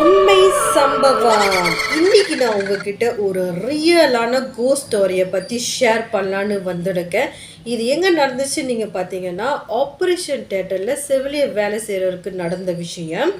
உண்மை சம்பவம். இன்னைக்கு நான் உங்ககிட்ட ஒரு ரியலான கோஸ்ட் ஸ்டோரியை பற்றி ஷேர் பண்ணலான்னு வந்திருக்கேன். இது எங்கே நடந்துச்சு நீங்கள் பார்த்தீங்கன்னா, ஆப்ரேஷன் தியேட்டரில் செவிலியர் வேலை செய்கிறவருக்கு நடந்த விஷயம்.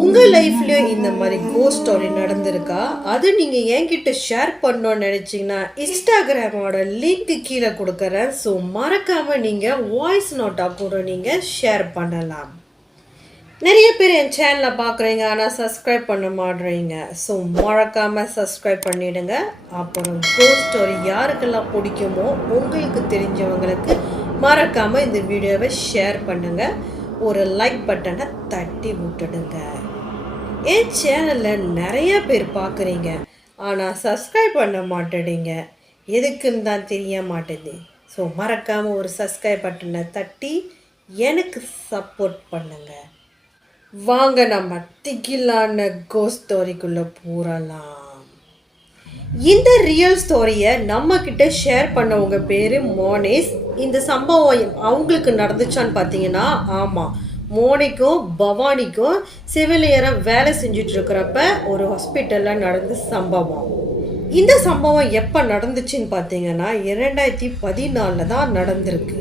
உங்கள் லைஃப்லேயும் இந்த மாதிரி கோஸ்ட் ஸ்டோரி நடந்திருக்கா? அது நீங்கள் என்கிட்ட ஷேர் பண்ணணும்னு நினச்சிங்கன்னா இன்ஸ்டாகிராமோட லிங்க் கீழே கொடுக்குறேன். ஸோ மறக்காமல் நீங்கள் வாய்ஸ் நோட்டாக கூட நீங்கள் ஷேர் பண்ணலாம். நிறைய பேர் என் சேனலில் பார்க்குறீங்க, ஆனால் சப்ஸ்கிரைப் பண்ண மாட்டேறீங்க. ஸோ மறக்காமல் சப்ஸ்கிரைப் பண்ணிவிடுங்க. அப்புறம் கோஸ்ட் ஸ்டோரி யாருக்கெல்லாம் பிடிக்குமோ உங்களுக்கு தெரிஞ்சவங்களுக்கு மறக்காமல் இந்த வீடியோவை ஷேர் பண்ணுங்கள். ஒரு லைக் பட்டனை தட்டி விட்டுடுங்க. என் சேனலில் நிறைய பேர் பார்க்குறீங்க, ஆனால் சப்ஸ்கிரைப் பண்ண மாட்டேறீங்க. எதுக்குன்னு தான் தெரிய மாட்டேது. ஸோ மறக்காமல் ஒரு சப்ஸ்கிரைப் பட்டனை தட்டி எனக்கு சப்போர்ட் பண்ணுங்க. வாங்க நம்ம திகிலான கோஸ்ட் ஸ்டோரிக்குள்ளே போகலாம். இந்த ரியல் ஸ்டோரியை நம்மக்கிட்ட ஷேர் பண்ணவங்க பேர் மோனேஸ். இந்த சம்பவம் அவங்களுக்கு நடந்துச்சான்னு பார்த்தீங்கன்னா, ஆமாம், மோனிக்கும் பவானிக்கும் செவிலியராக வேலை செஞ்சிட்ருக்கிறப்ப ஒரு ஹாஸ்பிட்டலில் நடந்த சம்பவம். இந்த சம்பவம் எப்போ நடந்துச்சுன்னு பார்த்தீங்கன்னா 2014 தான் நடந்திருக்கு.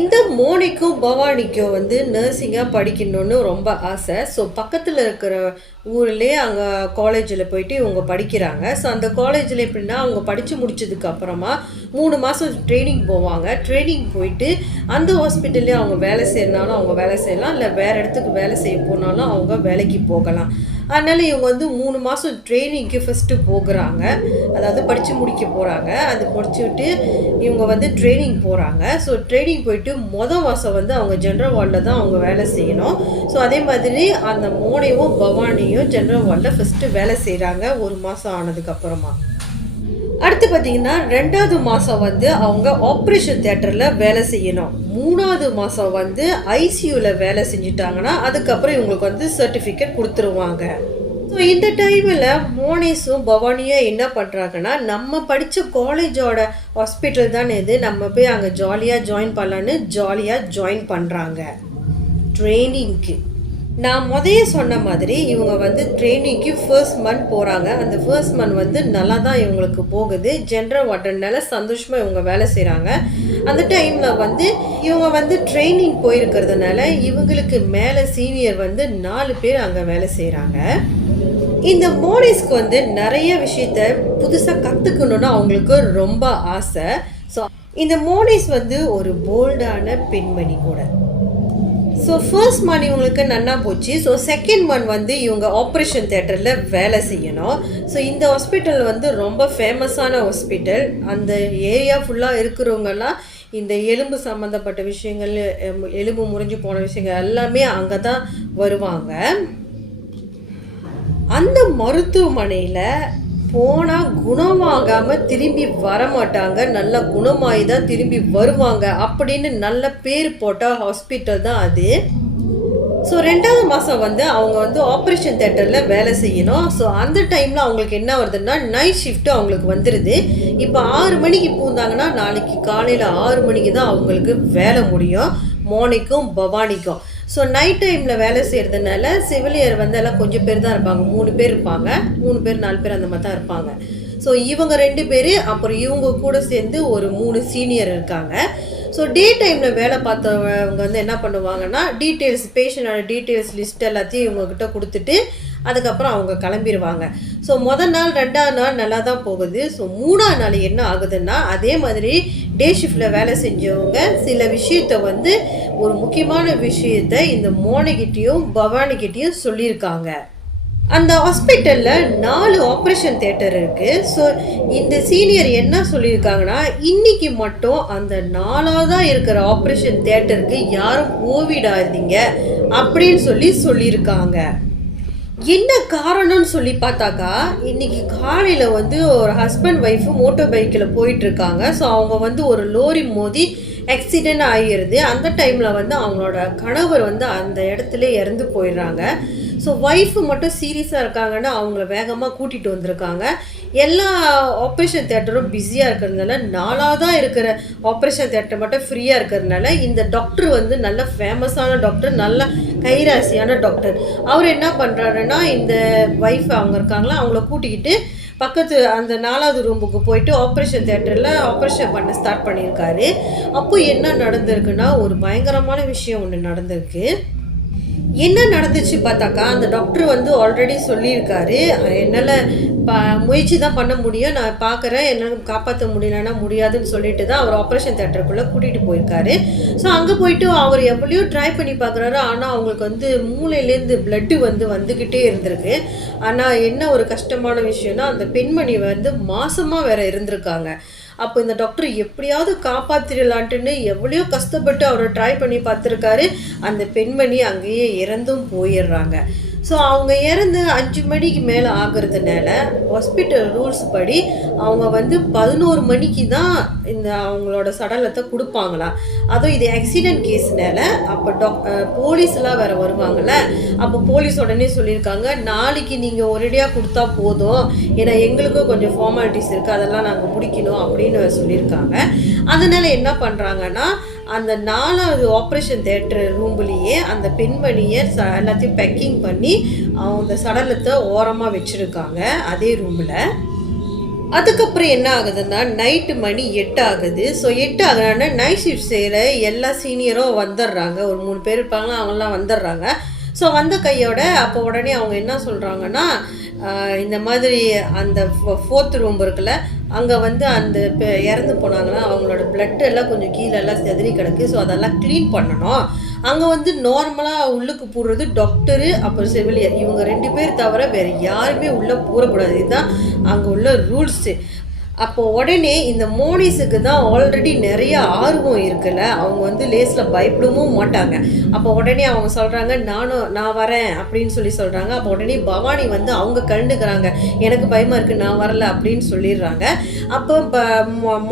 இந்த மோனிக்கும் பவானிக்கும் நர்சிங்காக படிக்கணும்னு ரொம்ப ஆசை. ஸோ பக்கத்தில் இருக்கிற ஊர்லேயே அங்கே காலேஜில் போயிட்டு இவங்க படிக்கிறாங்க. ஸோ அந்த காலேஜில் எப்படின்னா, அவங்க படித்து முடிச்சதுக்கு அப்புறமா 3 மாதம் ட்ரைனிங் போவாங்க. ட்ரைனிங் போயிட்டு அந்த ஹாஸ்பிட்டல்லே அவங்க வேலை செய்யறனாலும் அவங்க வேலை செய்யலாம், இல்லை வேறு இடத்துக்கு வேலை செய்ய போனாலும் அவங்க வேலைக்கு போகலாம். அதனால் இவங்க 3 மாதம் ட்ரைனிங்க்கு ஃபஸ்ட்டு போகிறாங்க. அதாவது படித்து முடிக்க போகிறாங்க. அது முடிச்சுட்டு இவங்க ட்ரைனிங் போகிறாங்க. ஸோ ட்ரைனிங் போயிட்டு மாதம் அவங்க ஜென்ரல் வார்டில் தான் அவங்க வேலை செய்யணும். ஸோ அதே மாதிரி அந்த மோனையும் பவானியும் ஜென்ரல் வார்டில் ஃபஸ்ட்டு வேலை செய்கிறாங்க 1 மாதம் ஆனதுக்கப்புறமா. அடுத்து பார்த்தீங்கன்னா 2வது மாதம் அவங்க ஆப்ரேஷன் தியேட்டரில் வேலை செய்யணும். 3வது மாதம் ஐசியூவில் வேலை செஞ்சுட்டாங்கன்னா அதுக்கப்புறம் இவங்களுக்கு சர்டிஃபிகேட் கொடுத்துருவாங்க. ஸோ இந்த டைமில் மோனேஸும் பவானியும் என்ன பண்ணுறாங்கன்னா, நம்ம படித்த காலேஜோட ஹாஸ்பிட்டல் தானே இது, நம்ம போய் அங்கே ஜாலியாக ஜாயின் பண்ணலான்னு ஜாலியாக ஜாயின் பண்ணுறாங்க ட்ரைனிங்க்கு. நான் முதல்ல சொன்ன மாதிரி இவங்க ட்ரைனிங்க்கு ஃபர்ஸ்ட் மந்த் போகிறாங்க. அந்த ஃபர்ஸ்ட் மந்த் நல்லா தான் இவங்களுக்கு போகுது. ஜென்ரல் வார்டனால சந்தோஷமாக இவங்க வேலை செய்கிறாங்க. அந்த டைமில் இவங்க ட்ரைனிங் போயிருக்கிறதுனால இவங்களுக்கு மேலே சீனியர் 4 பேர் அங்கே வேலை செய்கிறாங்க. இந்த மோனேஸ்க்கு நிறைய விஷயத்த புதுசாக கற்றுக்கணுன்னு அவங்களுக்கு ரொம்ப ஆசை. ஸோ இந்த மோனேஸ் ஒரு போல்டான பெண்மணி கூட. ஸோ ஃபர்ஸ்ட் மந்த் இவங்களுக்கு நன்னா போச்சு. ஸோ செகண்ட் மந்த் இவங்க ஆப்ரேஷன் தியேட்டரில் வேலை செய்யணும். ஸோ இந்த ஹாஸ்பிட்டல் ரொம்ப ஃபேமஸான ஹாஸ்பிட்டல். அந்த ஏரியா ஃபுல்லாக இருக்கிறவங்கெல்லாம் இந்த எலும்பு சம்மந்தப்பட்ட விஷயங்கள், எலும்பு முறிஞ்சு போன விஷயங்கள் எல்லாமே அங்கே தான் வருவாங்க. அந்த மருத்துவமனையில் போனால் குணமாகாமல் திரும்பி வரமாட்டாங்க, நல்லா குணமாகி தான் திரும்பி வருவாங்க அப்படின்னு நல்ல பேர் போட்ட ஹாஸ்பிட்டல் தான் அது. ஸோ 2வது மாதம் அவங்க ஆப்ரேஷன் தியேட்டரில் வேலை செய்யணும். ஸோ அந்த டைமில் அவங்களுக்கு என்ன வருதுன்னா, நைட் ஷிஃப்ட்டு அவங்களுக்கு வந்துடுது. இப்போ 6 மணிக்கு பூந்தாங்கன்னா நாளைக்கு காலையில் 6 மணிக்கு தான் அவங்களுக்கு வேலை முடியும், மோனிக்கும் பவானிக்கும். ஸோ நைட் டைமில் வேலை செய்கிறதுனால செவிலியர் எல்லாம் கொஞ்சம் பேர் தான் இருப்பாங்க. 3 பேர் இருப்பாங்க, 3 பேர் 4 பேர் அந்த மாதிரி தான் இருப்பாங்க. ஸோ இவங்க 2 பேர், அப்புறம் இவங்க கூட சேர்ந்து ஒரு 3 சீனியர் இருக்காங்க. ஸோ டே டைமில் வேலை பார்த்தவங்க என்ன பண்ணுவாங்கன்னா, பேஷண்டோட டீட்டெயில்ஸ் லிஸ்ட் எல்லாத்தையும் இவங்கக்கிட்ட கொடுத்துட்டு அதுக்கப்புறம் அவங்க கிளம்பிடுவாங்க. ஸோ முதல் நாள் 2வது நாள் நல்லா தான் போகுது. ஸோ 3வது நாள் என்ன ஆகுதுன்னா, அதே மாதிரி டே ஷிஃப்டில் வேலை செஞ்சவங்க சில விஷயத்த ஒரு முக்கியமான விஷயத்த இந்த மோனிக்கிட்டேயும் பவானிக்கிட்டேயும் சொல்லியிருக்காங்க. அந்த ஹாஸ்பிட்டலில் 4 ஆப்ரேஷன் தியேட்டர் இருக்குது. ஸோ இந்த சீனியர் என்ன சொல்லியிருக்காங்கன்னா, இன்றைக்கி மட்டும் அந்த 4ஆவதாக இருக்கிற ஆப்ரேஷன் தியேட்டருக்கு யாரும் போவிடாதீங்க அப்படின்னு சொல்லியிருக்காங்க. என்ன காரணம்னு சொல்லி பார்த்தாக்கா, இன்றைக்கி காலையில் ஒரு ஹஸ்பண்ட் ஒய்ஃபு மோட்டர் பைக்கில் போயிட்டுருக்காங்க. ஸோ அவங்க ஒரு லோரி மோதி ஆக்சிடென்ட் ஆகிடுது. அந்த டைமில் வந்து அவங்களோட கணவர் வந்து அந்த இடத்துல இறந்து போயிடுறாங்க. ஸோ ஒய்ஃபு மட்டும் சீரியஸாக இருக்காங்கன்னு அவங்கள வேகமாக கூட்டிகிட்டு வந்திருக்காங்க. எல்லா ஆப்ரேஷன் தியேட்டரும் பிஸியாக இருக்கிறதுனால 4ஆவதாக இருக்கிற ஆப்ரேஷன் தியேட்டர் மட்டும் ஃப்ரீயாக இருக்கிறதுனால இந்த டாக்டர் வந்து நல்ல ஃபேமஸான டாக்டர், நல்ல கைராசியான டாக்டர். அவர் என்ன பண்ணுறாருன்னா இந்த ஒய்ஃப் அவங்க இருக்காங்களா அவங்கள கூட்டிக்கிட்டு பக்கத்து அந்த 4வது ரூமுக்கு போயிட்டு ஆப்ரேஷன் தியேட்டரில் ஆப்ரேஷன் பண்ண ஸ்டார்ட் பண்ணியிருக்காரு. அப்போ என்ன நடந்திருக்குன்னா ஒரு பயங்கரமான விஷயம் ஒன்று நடந்திருக்கு. என்ன நடந்துச்சு பார்த்தாக்கா, அந்த டாக்டர் வந்து ஆல்ரெடி சொல்லியிருக்காரு, என்னால் முயற்சி தான் பண்ண முடியும், நான் பார்க்குறேன், என்னால் காப்பாற்ற முடியலன்னா முடியாதுன்னு சொல்லிட்டு தான் அவர் ஆப்ரேஷன் தியேட்டருக்குள்ளே கூட்டிகிட்டு போயிருக்காரு. ஸோ அங்கே போயிட்டு அவர் எவ்வளோ ட்ரை பண்ணி பார்க்குறாரு. ஆனால் அவங்களுக்கு வந்து மூளையிலேருந்து பிளட்டு வந்துக்கிட்டே இருந்திருக்கு. ஆனால் என்ன ஒரு கஷ்டமான விஷயம்னா அந்த பெண்மணி வந்து மாசமாக வேற இருந்திருக்காங்க. அப்போ இந்த டாக்டர் எப்படியாவது காப்பாற்றிடலான்ட்டுன்னு எவ்வளோ கஷ்டப்பட்டு அவரை ட்ரை பண்ணி பார்த்துருக்காரு. அந்த பெண்மணி அங்கேயே இறந்தும் போயிடுறாங்க. ஸோ அவங்க இறந்து 5 மணிக்கு மேலே ஆகிறதுனால ஹாஸ்பிட்டல் ரூல்ஸ் படி அவங்க வந்து 11 மணிக்கு தான் இந்த அவங்களோட சடலத்தை கொடுப்பாங்களாம். அதுவும் இது ஆக்சிடென்ட் கேஸ்னால அப்போ போலீஸ்லாம் வேறு வருவாங்கள்ல. அப்போ போலீஸ் உடனே சொல்லியிருக்காங்க, நாளைக்கு நீங்கள் ஒரேடியாக கொடுத்தா போதும், ஏன்னா எங்களுக்கும் கொஞ்சம் ஃபார்மாலிட்டிஸ் இருக்குது, அதெல்லாம் நாங்கள் முடிக்கணும் அப்படின்னு சொல்லியிருக்காங்க. அதனால் என்ன பண்ணுறாங்கன்னா அந்த 4வது ஆப்ரேஷன் தியேட்டர் ரூம்லேயே அந்த பெண்மணியை எல்லாத்தையும் பேக்கிங் பண்ணி அவங்க சடலத்தை ஓரமாக வச்சுருக்காங்க அதே ரூமில். அதுக்கப்புறம் என்ன ஆகுதுன்னா நைட்டு மணி 8 ஆகுது. ஸோ 8 ஆகுதுன்னா நைட் ஷிஃப்ட் செய்கிற எல்லா சீனியரும் வந்துடுறாங்க. ஒரு 3 பேர் இருப்பாங்க, அவங்களாம் வந்துடுறாங்க. ஸோ வந்த கையோட அப்போ உடனே அவங்க என்ன சொல்கிறாங்கன்னா, இந்த மாதிரி அந்த 4th ரூம் இருக்குல்ல, அங்கே வந்து அந்த இறந்து போனாங்கன்னா அவங்களோட பிளட் எல்லாம் கொஞ்சம் கீழெல்லாம் செதறி கிடக்கு. ஸோ அதெல்லாம் க்ளீன் பண்ணணும். அங்கே வந்து நார்மலாக உள்ளுக்கு போடுறது டாக்டரு அப்புறம் செவிலியர், இவங்க 2 பேர் தவிர வேறு யாருமே உள்ளே போடக்கூடாது. இதுதான் அங்கே உள்ள ரூல்ஸு. அப்போ உடனே இந்த மோனிஸுக்கு தான் ஆல்ரெடி நிறைய ஆர்வம் இருக்குல்ல, அவங்க வந்து லேஸில் பயப்படவும் மாட்டாங்க. அப்போ உடனே அவங்க சொல்கிறாங்க, நான் வரேன் அப்படின்னு சொல்கிறாங்க. அப்போ உடனே பவானி வந்து அவங்க கண்டுக்கிறாங்க, எனக்கு பயமாக இருக்குது, நான் வரல அப்படின்னு சொல்லிடுறாங்க. அப்போ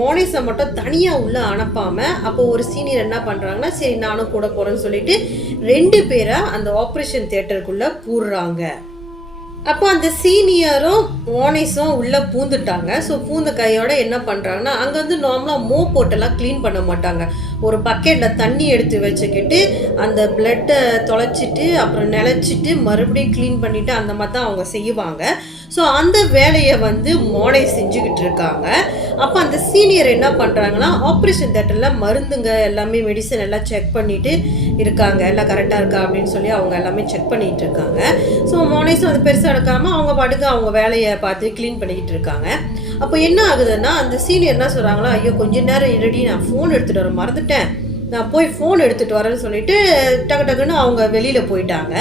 மோனிஸை மட்டும் தனியாக உள்ளே அனுப்பாமல் அப்போ ஒரு சீனியர் என்ன பண்ணுறாங்கன்னா, சரி நானும் கூட போகிறேன்னு சொல்லிட்டு 2 பேரை அந்த ஆப்ரேஷன் தியேட்டருக்குள்ளே பூடுறாங்க. அப்போ அந்த சீனியரும் மோனிஸும் உள்ளே பூந்துட்டாங்க. ஸோ பூந்த கையோட என்ன பண்ணுறாங்கன்னா, அங்கே வந்து நார்மலாக போட்டெல்லாம் க்ளீன் பண்ண மாட்டாங்க. ஒரு பக்கெட்டில் தண்ணி எடுத்து வச்சுக்கிட்டு அந்த பிளட்டை தொலைச்சிட்டு அப்புறம் நிலச்சிட்டு மறுபடியும் க்ளீன் பண்ணிவிட்டு அந்த மாதிரி தான் அவங்க செய்வாங்க. ஸோ அந்த வேலையை வந்து மோனை செஞ்சுக்கிட்டு இருக்காங்க. அப்போ அந்த சீனியர் என்ன பண்ணுறாங்கன்னா, ஆப்ரேஷன் தியேட்டரில் மருந்துங்க எல்லாமே மெடிசன் எல்லாம் செக் பண்ணிவிட்டு இருக்காங்க, எல்லாம் கரெக்டாக இருக்கா அப்படின்னு சொல்லி அவங்க எல்லாமே செக் பண்ணிகிட்டு இருக்காங்க. ஸோ மோனைஸும் அது பெருசாக எடுக்காமல் அவங்க பாட்டுக்கு அவங்க வேலையை பார்த்து க்ளீன் பண்ணிக்கிட்டு இருக்காங்க. அப்போ என்ன ஆகுதுன்னா, அந்த சீனியர் என்ன சொல்கிறாங்களா, ஐயோ கொஞ்ச நேரம் ரெடி, நான் ஃபோன் எடுத்துகிட்டு வர மறந்துட்டேன், நான் போய் ஃபோன் எடுத்துகிட்டு வரேன்னு சொல்லிட்டு டக்குன்னு அவங்க வெளியில் போயிட்டாங்க.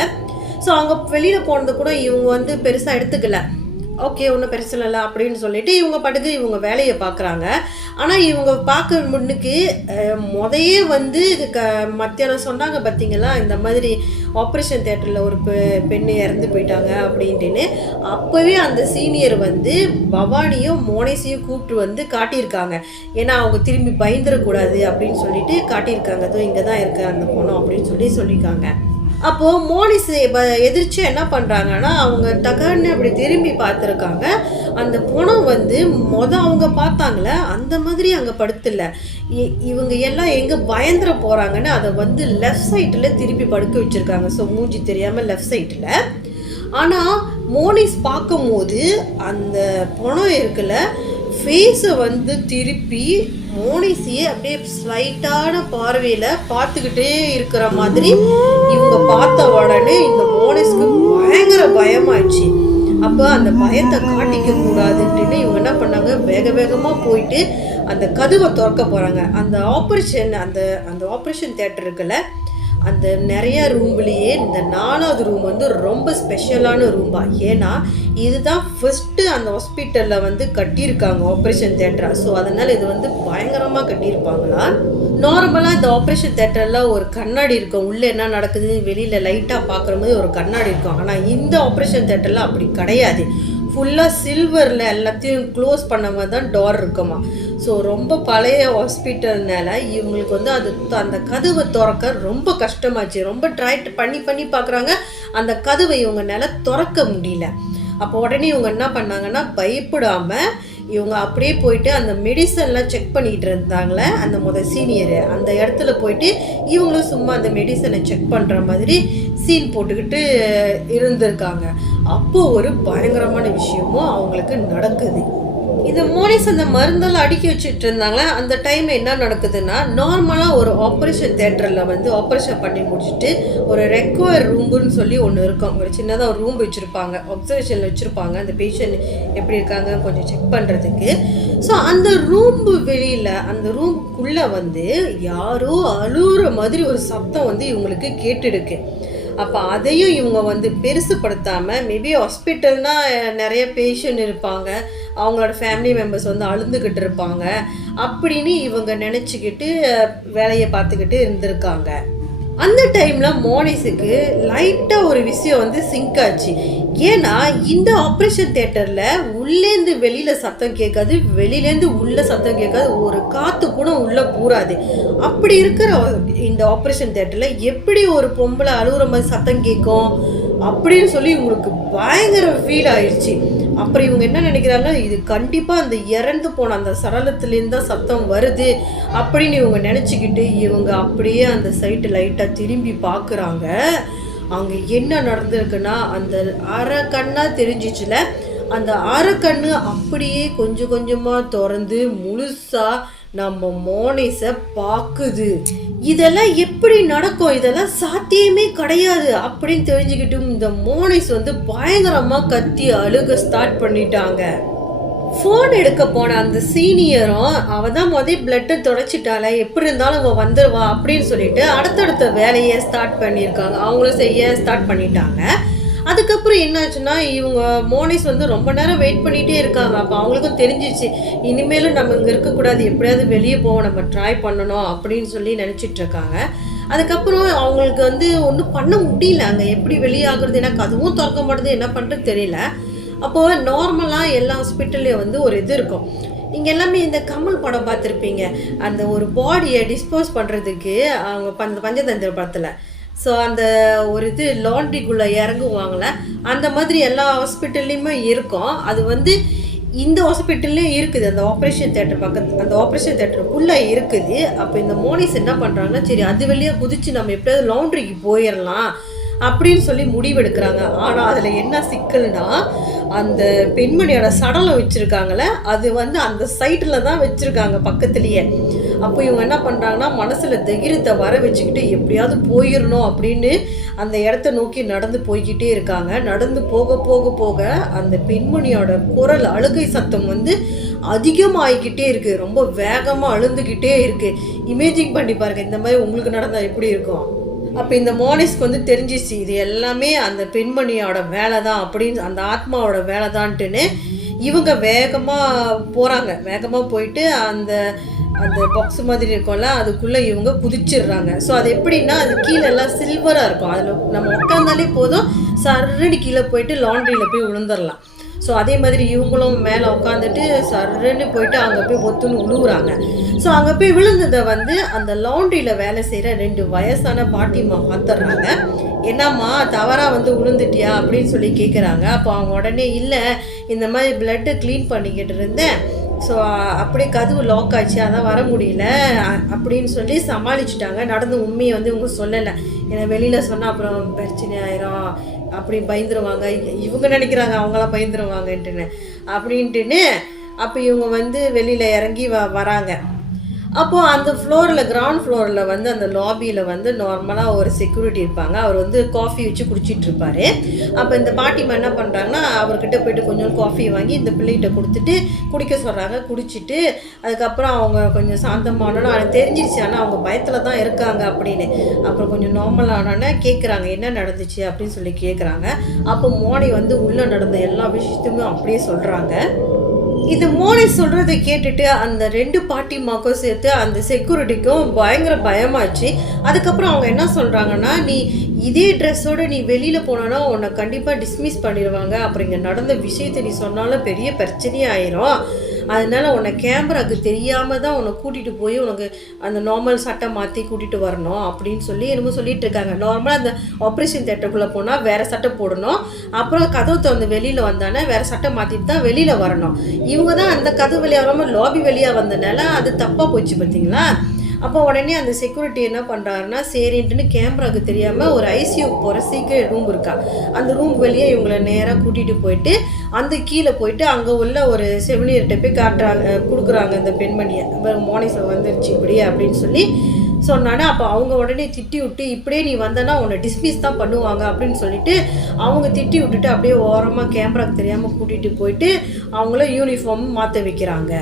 ஸோ அவங்க வெளியில் போனது கூட இவங்க வந்து பெருசாக எடுத்துக்கல, ஓகே ஒன்றும் பிரச்சனை இல்லை அப்படின்னு சொல்லிட்டு இவங்க பாட்டுக்கு இவங்க வேலையை பார்க்குறாங்க. ஆனால் இவங்க பார்க்க முன்னுக்கு முதையே வந்து மத்தியானம் சொன்னாங்க பார்த்தீங்களா, இந்த மாதிரி ஆப்ரேஷன் தியேட்டரில் ஒரு பெண்ணு இறந்து போயிட்டாங்க அப்படின்ட்டுன்னு. அப்போவே அந்த சீனியர் வந்து பவானியும் மோனேஸையும் கூப்பிட்டு வந்து காட்டியிருக்காங்க. ஏன்னா அவங்க திரும்பி பயந்துடக்கூடாது அப்படின்னு சொல்லிட்டு காட்டியிருக்காங்க, அதோ இங்கே தான் இருக்க அந்த பொண்ணு அப்படின்னு சொல்லியிருக்காங்க. அப்போது மோனிஸ் எதிர்ச்சியாக என்ன பண்ணுறாங்கன்னா, அவங்க டக்குன்னு அப்படி திரும்பி பார்த்துருக்காங்க. அந்த பொணம் வந்து அவங்க பார்த்தாங்களே அந்த மாதிரி அங்கே படுத்துல, இவங்க எல்லாம் எங்கே பயந்துட போகிறாங்கன்னு அதை வந்து லெஃப்ட் சைட்டில் திருப்பி படுக்க வச்சுருக்காங்க. ஸோ மூஞ்சி தெரியாமல் லெஃப்ட் சைட்டில். ஆனால் மோனிஸ் பார்க்கும் போது அந்த பொணம் இருக்குல்ல, ஃபேஸை வந்து திருப்பி மோனிஸையே அப்படியே ஸ்லைட்டான பார்வையில் பார்த்துக்கிட்டே இருக்கிற மாதிரி இவங்க பார்த்த உடனே இந்த மோனிஸ்க்கு பயங்கர பயமாயிடுச்சு. அப்போ அந்த பயத்தை காட்டிக்க கூடாதுன்ட்டுன்னு இவங்க என்ன பண்ணாங்க, வேகமாக போயிட்டு அந்த கதவை திறக்க போகிறாங்க. அந்த ஆப்ரேஷன் தியேட்டர் இருக்குல்ல, அந்த நிறைய ரூம்லேயே இந்த 4வது ரூம் வந்து ரொம்ப ஸ்பெஷலான ரூம்பா. ஏன்னா இதுதான் ஃபஸ்ட்டு அந்த ஹாஸ்பிட்டலில் வந்து கட்டியிருக்காங்க ஆப்ரேஷன் தியேட்டரா. ஸோ அதனால் இது வந்து பயங்கரமாக கட்டியிருப்பாங்களா. நார்மலாக இந்த ஆப்ரேஷன் தியேட்டரில் ஒரு கண்ணாடி இருக்கும், உள்ளே என்ன நடக்குது வெளியில் லைட்டாக பார்க்குற மாதிரி ஒரு கண்ணாடி இருக்கும். ஆனால் இந்த ஆப்ரேஷன் தியேட்டரில் அப்படி கிடையாது. ஃபுல்லாக சில்வரில் எல்லாத்தையும் க்ளோஸ் பண்ண மாதிரி தான் டோர் இருக்குமா. ஸோ ரொம்ப பழைய ஹாஸ்பிட்டல்னால இவங்களுக்கு வந்து அந்த கதவை திறக்க ரொம்ப கஷ்டமாச்சு. ரொம்ப ட்ரை பண்ணி பார்க்குறாங்க, அந்த கதவை இவங்கனால திறக்க முடியல. அப்போ உடனே இவங்க என்ன பண்ணாங்கன்னா, பயப்படாமல் இவங்க அப்படியே போயிட்டு அந்த மெடிசன்லாம் செக் பண்ணிகிட்டு இருந்தாங்களே அந்த சீனியரு, அந்த இடத்துல போயிட்டு இவங்களும் சும்மா அந்த மெடிசனை செக் பண்ணுற மாதிரி சீன் போட்டுக்கிட்டு இருந்திருக்காங்க. அப்போது ஒரு பயங்கரமான விஷயமும் அவங்களுக்கு நடக்குது. இந்த மோனிஸ் அந்த மருந்தெல்லாம் அடுக்கி வச்சுட்டு இருந்தாங்களே, அந்த டைம் என்ன நடக்குதுன்னா, நார்மலாக ஒரு ஆப்ரேஷன் தேட்டரில் வந்து ஆப்ரேஷன் பண்ணி முடிச்சுட்டு ஒரு ரெக்வயர் ரூம்புன்னு சொல்லி ஒன்று இருக்கும். ஒரு சின்னதாக ஒரு ரூம் வச்சுருப்பாங்க, அப்சர்வேஷனில் வச்சுருப்பாங்க அந்த பேஷண்ட் எப்படி இருக்காங்க கொஞ்சம் செக் பண்ணுறதுக்கு. ஸோ அந்த ரூம்பு வெளியில் அந்த ரூம்குள்ளே வந்து யாரோ அழுகிற மாதிரி ஒரு சத்தம் வந்து இவங்களுக்கு கேட்டுடுக்கு. அப்போ அதையும் இவங்க வந்து பெருசுப்படுத்தாமல், மேபி ஹாஸ்பிட்டல்னால் நிறைய பேஷண்ட் இருப்பாங்க, அவங்களோட ஃபேமிலி மெம்பர்ஸ் வந்து அழுந்துக்கிட்டு இருப்பாங்க அப்படின்னு இவங்க நினச்சிக்கிட்டு வேலையை பார்த்துக்கிட்டு இருந்திருக்காங்க. அந்த டைமில் மோனிஸுக்கு லைட்டாக ஒரு விஷயம் வந்து சிங்க் ஆச்சு. ஏன்னா இந்த ஆப்ரேஷன் தேட்டரில் உள்ளேருந்து வெளியில் சத்தம் கேட்காது, வெளியிலேருந்து உள்ளே சத்தம் கேட்காது, ஒரு காற்று கூட உள்ளே பூராது. அப்படி இருக்கிற இந்த ஆப்ரேஷன் தேட்டரில் எப்படி ஒரு பொம்பளை அழுகுற மாதிரி சத்தம் கேட்கும் அப்படின்னு சொல்லி இவங்களுக்கு பயங்கர ஃபீல் ஆயிடுச்சு. அப்புறம் இவங்க என்ன நினைக்கிறாங்க, இது கண்டிப்பாக அந்த இறந்து போன அந்த சடலத்துலேருந்து தான் சத்தம் வருது அப்படின்னு இவங்க நினச்சிக்கிட்டு இவங்க அப்படியே அந்த சைட்டு லைட்டாக திரும்பி பார்க்குறாங்க. அங்கே என்ன நடந்திருக்குன்னா, அந்த அரை கண்ணாக தெரிஞ்சிச்சுல, அந்த அரை கண்ணு அப்படியே கொஞ்சம் கொஞ்சமாக திறந்து முழுசாக நம்ம மோனிஸை பார்க்குது. இதெல்லாம் எப்படி நடக்கும், இதெல்லாம் சாத்தியமே கிடையாது அப்படின்னு தெரிஞ்சுக்கிட்டு இந்த மோனிஸ் வந்து பயங்கரமாக கத்தி அழுக ஸ்டார்ட் பண்ணிட்டாங்க. ஃபோன் எடுக்க போன அந்த சீனியரும் அவள் தான் பிளட்டை தொடச்சிட்டால, எப்படி இருந்தாலும் அவள் வந்துடுவா அப்படின்னு சொல்லிட்டு அடுத்தடுத்த வேலையை ஸ்டார்ட் பண்ணியிருக்காங்க, அவங்களும் செய்ய ஸ்டார்ட் பண்ணிட்டாங்க. அதுக்கப்புறம் என்னாச்சுன்னா, இவங்க மோனிஸ் வந்து ரொம்ப நேரம் வெயிட் பண்ணிகிட்டே இருக்காங்க. அப்போ அவங்களுக்கும் தெரிஞ்சிச்சு, இனிமேலும் நம்ம இங்கே இருக்கக்கூடாது, எப்படியாவது வெளியே போவோம், நம்ம ட்ரை பண்ணணும் அப்படின்னு சொல்லி நினச்சிட்ருக்காங்க. அதுக்கப்புறம் அவங்களுக்கு வந்து ஒன்றும் பண்ண முடியல, அங்கே எப்படி வெளியாகிறது, எனக்கு அதுவும் திறக்க மாட்டேது, என்ன பண்ணுறது தெரியல. அப்போது நார்மலாக எல்லா ஹாஸ்பிட்டல்லையும் வந்து ஒரு இது இருக்கும். நீங்கள் எல்லாமே இந்த கமல் படம் பார்த்துருப்பீங்க, அந்த ஒரு பாடியை டிஸ்போஸ் பண்ணுறதுக்கு அவங்க பஞ்சதந்திர படத்தில். ஸோ அந்த ஒரு இது லாண்ட்ரிக்குள்ளே இறங்குவாங்கள, அந்த மாதிரி எல்லா ஹாஸ்பிட்டல்லையுமே இருக்கும். அது வந்து இந்த ஹாஸ்பிட்டல்லையும் இருக்குது, அந்த ஆப்ரேஷன் தேட்டர் பக்கத்து அந்த ஆப்ரேஷன் தேட்டருக்குள்ளே இருக்குது. அப்போ இந்த மோனிஸ் என்ன பண்ணுறாங்கன்னா, சரி அது வழியாக குதித்து நம்ம எப்படியாவது லாண்ட்ரிக்கு போயிடலாம் அப்படின்னு சொல்லி முடிவெடுக்கிறாங்க. ஆனால் அதில் என்ன சிக்கல்னா, அந்த பெண்மணியோட சடலம் வச்சுருக்காங்களே, அது வந்து அந்த சைட்டில் தான் வச்சுருக்காங்க பக்கத்துலேயே. அப்போ இவங்க என்ன பண்ணுறாங்கன்னா, மனசில் தைரியத்தை வர வச்சுக்கிட்டு எப்படியாவது போயிடணும் அப்படின்னு அந்த இடத்த நோக்கி நடந்து போய்கிட்டே இருக்காங்க. நடந்து போக போக போக அந்த பெண்மணியோட குரல் அழுகை சத்தம் வந்து அதிகமாகிக்கிட்டே இருக்குது, ரொம்ப வேகமாக அழுந்துக்கிட்டே இருக்குது. இமேஜிங் பண்ணி பாருங்கள், இந்த மாதிரி உங்களுக்கு நடந்தால் எப்படி இருக்கும். அப்போ இந்த மோனிஸ்க்கு வந்து தெரிஞ்சிச்சு, இது எல்லாமே அந்த பெண்மணியோட வேலை தான் அப்படின்னு, அந்த ஆத்மாவோட வேலை தான்ட்டுன்னு இவங்க வேகமாக போகிறாங்க. வேகமாக போயிட்டு அந்த அந்த பாக்ஸ் மாதிரி இருக்கும்ல, அதுக்குள்ளே இவங்க குதிச்சிடுறாங்க. ஸோ அது எப்படின்னா, அது கீழெல்லாம் சில்வராக இருக்கும், அதில் நம்ம உட்காந்தாலே போதும் சர்றடி கீழே போயிட்டு லாண்ட்ரியில் போய் விழுந்துடலாம். ஸோ அதே மாதிரி இவங்களும் மேலே உட்காந்துட்டு சர்ன்னு போயிட்டு அங்கே போய் ஒத்துன்னு விழுவுறாங்க. ஸோ அங்கே போய் விழுந்ததை வந்து அந்த லாண்ட்ரியில் வேலை செய்கிற 2 வயசான பாட்டிம்மா பார்த்துட்றாங்க. என்னம்மா தவறாக வந்து விழுந்துட்டியா அப்படின்னு சொல்லி கேட்குறாங்க. அப்போ அவங்க உடனே, இல்லை இந்த மாதிரி பிளட்டை க்ளீன் பண்ணிக்கிட்டு இருந்தேன், ஸோ அப்படியே கதவு லாக் ஆச்சு, அதான் வர முடியல அப்படின்னு சொல்லி சமாளிச்சுட்டாங்க. நடந்த உண்மையை வந்து இவங்க சொல்லலை, ஏன்னா வெளியில் சொன்னால் அப்புறம் பிரச்சனை ஆயிரும், அப்படி பயந்துருவாங்க, இவங்க நினைக்கிறாங்க அவங்களாம் பயந்துருவாங்கன்ட்டுன்னு அப்படின்ட்டுன்னு. அப்போ இவங்க வந்து வெளியில் இறங்கி வராங்க. அப்போது அந்த ஃப்ளோரில், கிரவுண்ட் ஃப்ளோரில் வந்து அந்த லாபியில் வந்து நார்மலாக ஒரு செக்யூரிட்டி இருப்பாங்க, அவர் வந்து காஃபி வச்சு குடிச்சிட்ருப்பார். அப்போ இந்த பாட்டிமா என்ன பண்ணுறாங்கன்னா, அவர்கிட்ட போய்ட்டு கொஞ்சம் காஃபி வாங்கி இந்த பிள்ளைகிட்ட கொடுத்துட்டு குடிக்க சொல்கிறாங்க. குடிச்சிட்டு அதுக்கப்புறம் அவங்க கொஞ்சம் சாந்தமானோன்னு எனக்கு தெரிஞ்சிருச்சு, ஆனால் அவங்க பயத்தில் தான் இருக்காங்க அப்படின்னு. அப்புறம் கொஞ்சம் நார்மல் ஆனோன்னே கேட்குறாங்க, என்ன நடந்துச்சு அப்படின்னு சொல்லி கேட்குறாங்க. அப்போ மோனி வந்து உள்ளே நடந்த எல்லா விஷயத்தையுமே அப்படியே சொல்கிறாங்க. இது மோனிஸ் சொல்கிறத கேட்டுட்டு அந்த 2 பாட்டிமாக்கும் சேர்த்து அந்த செக்யூரிட்டிக்கும் பயங்கர பயமாச்சு. அதுக்கப்புறம் அவங்க என்ன சொல்கிறாங்கன்னா, நீ இதே ட்ரெஸ்ஸோடு நீ வெளியில் போனோன்னா உன்னை கண்டிப்பாக டிஸ்மிஸ் பண்ணிடுவாங்க, அப்புறம் இங்கே நடந்த விஷயத்தை நீ சொன்னாலும் பெரிய பிரச்சனையே ஆயிரும், அதனால உன்னை கேமராவுக்கு தெரியாமல் தான் உன்னை கூட்டிகிட்டு போய் உனக்கு அந்த நார்மல் சட்டை மாற்றி கூட்டிகிட்டு வரணும் அப்படின்னு சொல்லி என்னமோ சொல்லிட்டு இருக்காங்க. நார்மலாக அந்த ஆப்ரேஷன் தேட்டருக்குள்ளே போனால் வேறு சட்டை போடணும், அப்புறம் கதவு திறந்து வெளியில் வந்தானே வேறு சட்டை மாற்றிட்டு தான் வெளியில் வரணும். இவங்க தான் அந்த கதவு வெளியாக வராமல் லாபி வெளியாக வந்தனால அது தப்பாக போச்சு பார்த்தீங்களா. அப்போ உடனே அந்த செக்யூரிட்டி என்ன பண்ணுறாருன்னா சரின்ட்டுன்னு கேமராவுக்கு தெரியாமல் ஒரு ஐசியூ போகிற சீக்கிரம் ரூம் இருக்கா, அந்த ரூம் வெளியே இவங்களை நேராக கூட்டிகிட்டு போயிட்டு அந்த கீழே போயிட்டு அங்கே உள்ள ஒரு செவிலியர்கிட்ட போய் கொடுக்குறாங்க இந்த பெண்மணியை, மோனிசம் வந்துருச்சு இப்படி அப்படின்னு சொல்லி சொன்னானே. அப்போ அவங்க உடனே திட்டி விட்டு இப்படியே நீ வந்தனா உன்னை டிஸ்மிஸ் தான் பண்ணுவாங்க அப்படின்னு சொல்லிட்டு அவங்க திட்டி விட்டுட்டு அப்படியே ஓரமாக கேமராவுக்கு தெரியாமல் கூட்டிகிட்டு போயிட்டு அவங்கள யூனிஃபார்ம் மாற்ற வைக்கிறாங்க.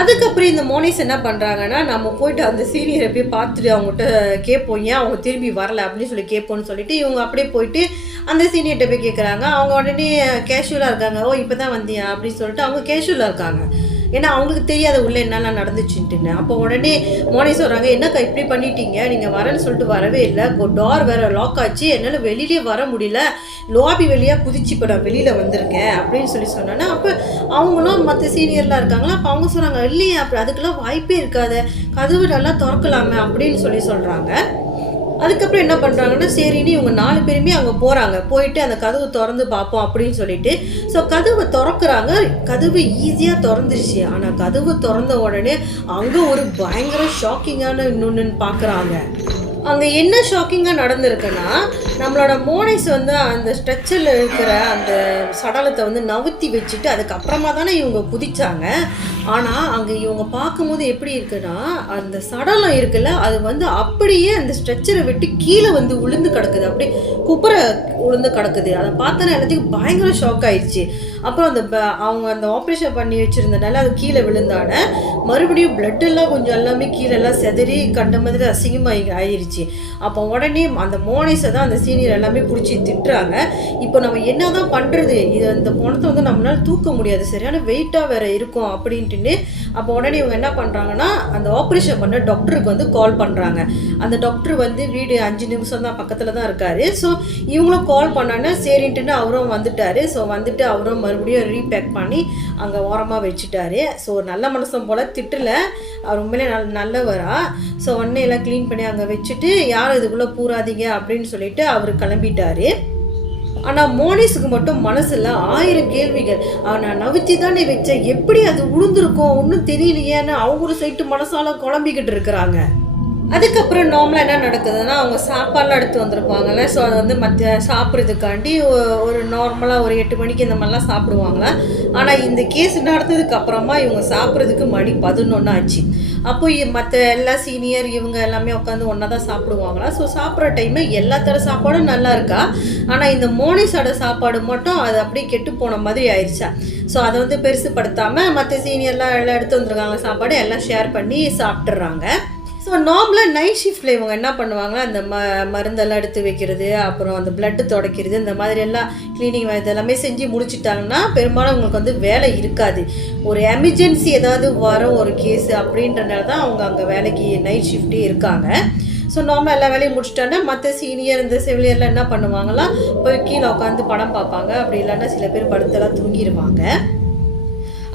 அதுக்கப்புறம் இந்த மோனிஸ் என்ன பண்ணுறாங்கன்னா நம்ம போயிட்டு அந்த சீனியரை போய் பார்த்துட்டு அவங்ககிட்ட கேட்போம் ஏன் அவங்க திரும்பி வரல அப்படின்னு சொல்லி கேட்போன்னு சொல்லிட்டு இவங்க அப்படியே போயிட்டு அந்த சீனியர்கிட்ட போய் கேட்குறாங்க. அவங்க உடனே கேஷுவலாக இருக்காங்க. ஓ இப்போ தான் வந்தியா அப்படின்னு சொல்லிட்டு அவங்க கேஷுவலாக இருக்காங்க. ஏன்னா அவங்களுக்கு தெரியாத உள்ளே என்னெல்லாம் நடந்துச்சுன்ட்டுன்னு. அப்போ உடனே மோனி சொல்கிறாங்க என்னக்கா இப்படி பண்ணிட்டீங்க, நீங்கள் வரேன்னு சொல்லிட்டு வரவே இல்லை, டோர் வேறு லாக் ஆச்சு, என்னால் வெளியிலே வர முடியல, லாபி வெளியாக குதிச்சு இப்போ நான் வெளியில் வந்திருக்கேன் அப்படின்னு சொல்லி சொன்னேன்னா அப்போ அவங்களும் மற்ற சீனியர்லாம் இருக்காங்களா. அப்போ அவங்க சொல்கிறாங்க இல்லையே அப்படி அதுக்கெல்லாம் வாய்ப்பே இருக்காது, கதவு நல்லா திறக்கலாமே அப்படின்னு சொல்லி சொல்கிறாங்க. அதுக்கப்புறம் என்ன பண்ணுறாங்கன்னா சரின்னு இவங்க 4 பேருமே அங்கே போகிறாங்க. போயிட்டு அந்த கதவு திறந்து பார்ப்போம் அப்படின்னு சொல்லிட்டு ஸோ கதவை திறக்கிறாங்க. கதவு ஈஸியாக திறந்துருச்சு. ஆனால் கதவு திறந்த உடனே அங்கே ஒரு பயங்கர ஷாக்கிங்கான இன்னொன்று பார்க்குறாங்க. அங்கே என்ன ஷாக்கிங்காக நடந்திருக்குன்னா நம்மளோட மோனிஸ் வந்து அந்த ஸ்ட்ரெச்சரில் இருக்கிற அந்த சடலத்தை வந்து நவுத்தி வச்சுட்டு அதுக்கப்புறமா தானே இவங்க குதிச்சாங்க. ஆனால் அங்கே இவங்க பார்க்கும்போது எப்படி இருக்குன்னா அந்த சடலம் இருக்குல்ல அது வந்து அப்படியே அந்த ஸ்ட்ரெச்சரை விட்டு கீழே வந்து உளுந்து கிடக்குது, அப்படியே குப்புற உளுந்து கிடக்குது. அதை பார்த்தோன்னா எல்லாத்துக்கும் பயங்கர ஷாக் ஆயிடுச்சு. அப்புறம் அந்த அவங்க அந்த ஆப்ரேஷன் பண்ணி வச்சுருந்தனால அது கீழே விழுந்தான மறுபடியும் பிளட்டெல்லாம் கொஞ்சம் எல்லாமே கீழெல்லாம் செதறி கண்ட மாதிரி அசிங்கமாக ஆயிடுச்சு. அப்போ உடனே அந்த மோனிஸை தான் அந்த சீனியர் எல்லாமே பிடிச்சி திட்டுறாங்க. இப்போ நம்ம என்ன தான் பண்ணுறது, இது அந்த பணத்தை வந்து நம்மளால் தூக்க முடியாது, சரியான வெயிட்டாக வேறு இருக்கும் அப்படின்ட்டுன்னு. அப்போ உடனே இவங்க என்ன பண்ணுறாங்கன்னா அந்த ஆப்ரேஷன் பண்ண டாக்டருக்கு வந்து கால் பண்ணுறாங்க. அந்த டாக்டர் வந்து வீடு 5 நிமிஷம் தான் பக்கத்தில் தான் இருக்கார். ஸோ இவங்களும் கால் பண்ணாங்கன்னா சரின்ட்டுன்னு அவரும் வந்துட்டார். ஸோ வந்துட்டு அவரும் மறுபடியும் ரீபேக் பண்ணி அங்கே ஓரமாக வச்சுட்டாரு. ஸோ நல்ல மனுஷன் போல் திட்டலை, அவர் உண்மையிலே நல்லவரா. ஸோ உடனே எல்லாம் க்ளீன் பண்ணி அங்கே வச்சுட்டு யாரும் இதுக்குள்ளே பூராதீங்க அப்படின்னு சொல்லிட்டு அவர் கிளம்பிட்டாரு. ஆனால் மோனிஸுக்கு மட்டும் மனசில் 1000 கேள்விகள். நான் நவிச்சி தானே வச்சேன், எப்படி அது உளுந்துருக்கும் ஒன்றும் தெரியலையேன்னு அவங்களும் சைட்டு மனசால குழம்பிக்கிட்டு இருக்கிறாங்க. அதுக்கப்புறம் நார்மலாக என்ன நடக்குதுன்னா அவங்க சாப்பாடெலாம் எடுத்து வந்திருப்பாங்கள்ல. ஸோ அதை வந்து சாப்பிட்றதுக்காண்டி ஒரு நார்மலாக ஒரு 8 மணிக்கு இந்த மாதிரிலாம் சாப்பிடுவாங்களா. ஆனால் இந்த கேஸ் நடந்ததுக்கு அப்புறமா இவங்க சாப்பிட்றதுக்கு மணி 11 ஆச்சு. அப்போ மற்ற எல்லா சீனியர் இவங்க எல்லாமே உட்காந்து ஒன்றா தான் சாப்பிடுவாங்களா. ஸோ சாப்பிட்ற டைமில் எல்லா தர சாப்பாடும் நல்லா இருக்கா. ஆனால் இந்த மோனிஸோட சாப்பாடு மட்டும் அது அப்படியே கெட்டு போன மாதிரி ஆயிடுச்சா. ஸோ அதை வந்து பெருசுப்படுத்தாமல் மற்ற சீனியர்லாம் எல்லாம் எடுத்து வந்துருக்காங்க சாப்பாடு எல்லாம் ஷேர் பண்ணி சாப்பிட்றாங்க. ஸோ நார்மலாக நைட் ஷிஃப்ட்டில் இவங்க என்ன பண்ணுவாங்கன்னா அந்த மருந்தெல்லாம் எடுத்து வைக்கிறது, அப்புறம் அந்த பிளட்டு துடைக்கிறது, இந்த மாதிரி எல்லாம் க்ளீனிங் இதெல்லாமே செஞ்சு முடிச்சுட்டாங்கன்னா பெரும்பாலும் அவங்களுக்கு வந்து வேலை இருக்காது. ஒரு எமர்ஜென்சி ஏதாவது வர ஒரு கேஸ் அப்படின்றனால தான் அவங்க அங்கே வேலைக்கு நைட் ஷிஃப்ட்டே இருக்காங்க. ஸோ நார்மலாக எல்லா வேலையும் முடிச்சுட்டாங்கன்னா மற்ற சீனியர் இந்த செவிலியர்லாம் என்ன பண்ணுவாங்களா போய் கீழே உட்காந்து படம் பார்ப்பாங்க. அப்படி இல்லைன்னா சில பேர் படுத்தெல்லாம் தூங்கிடுவாங்க.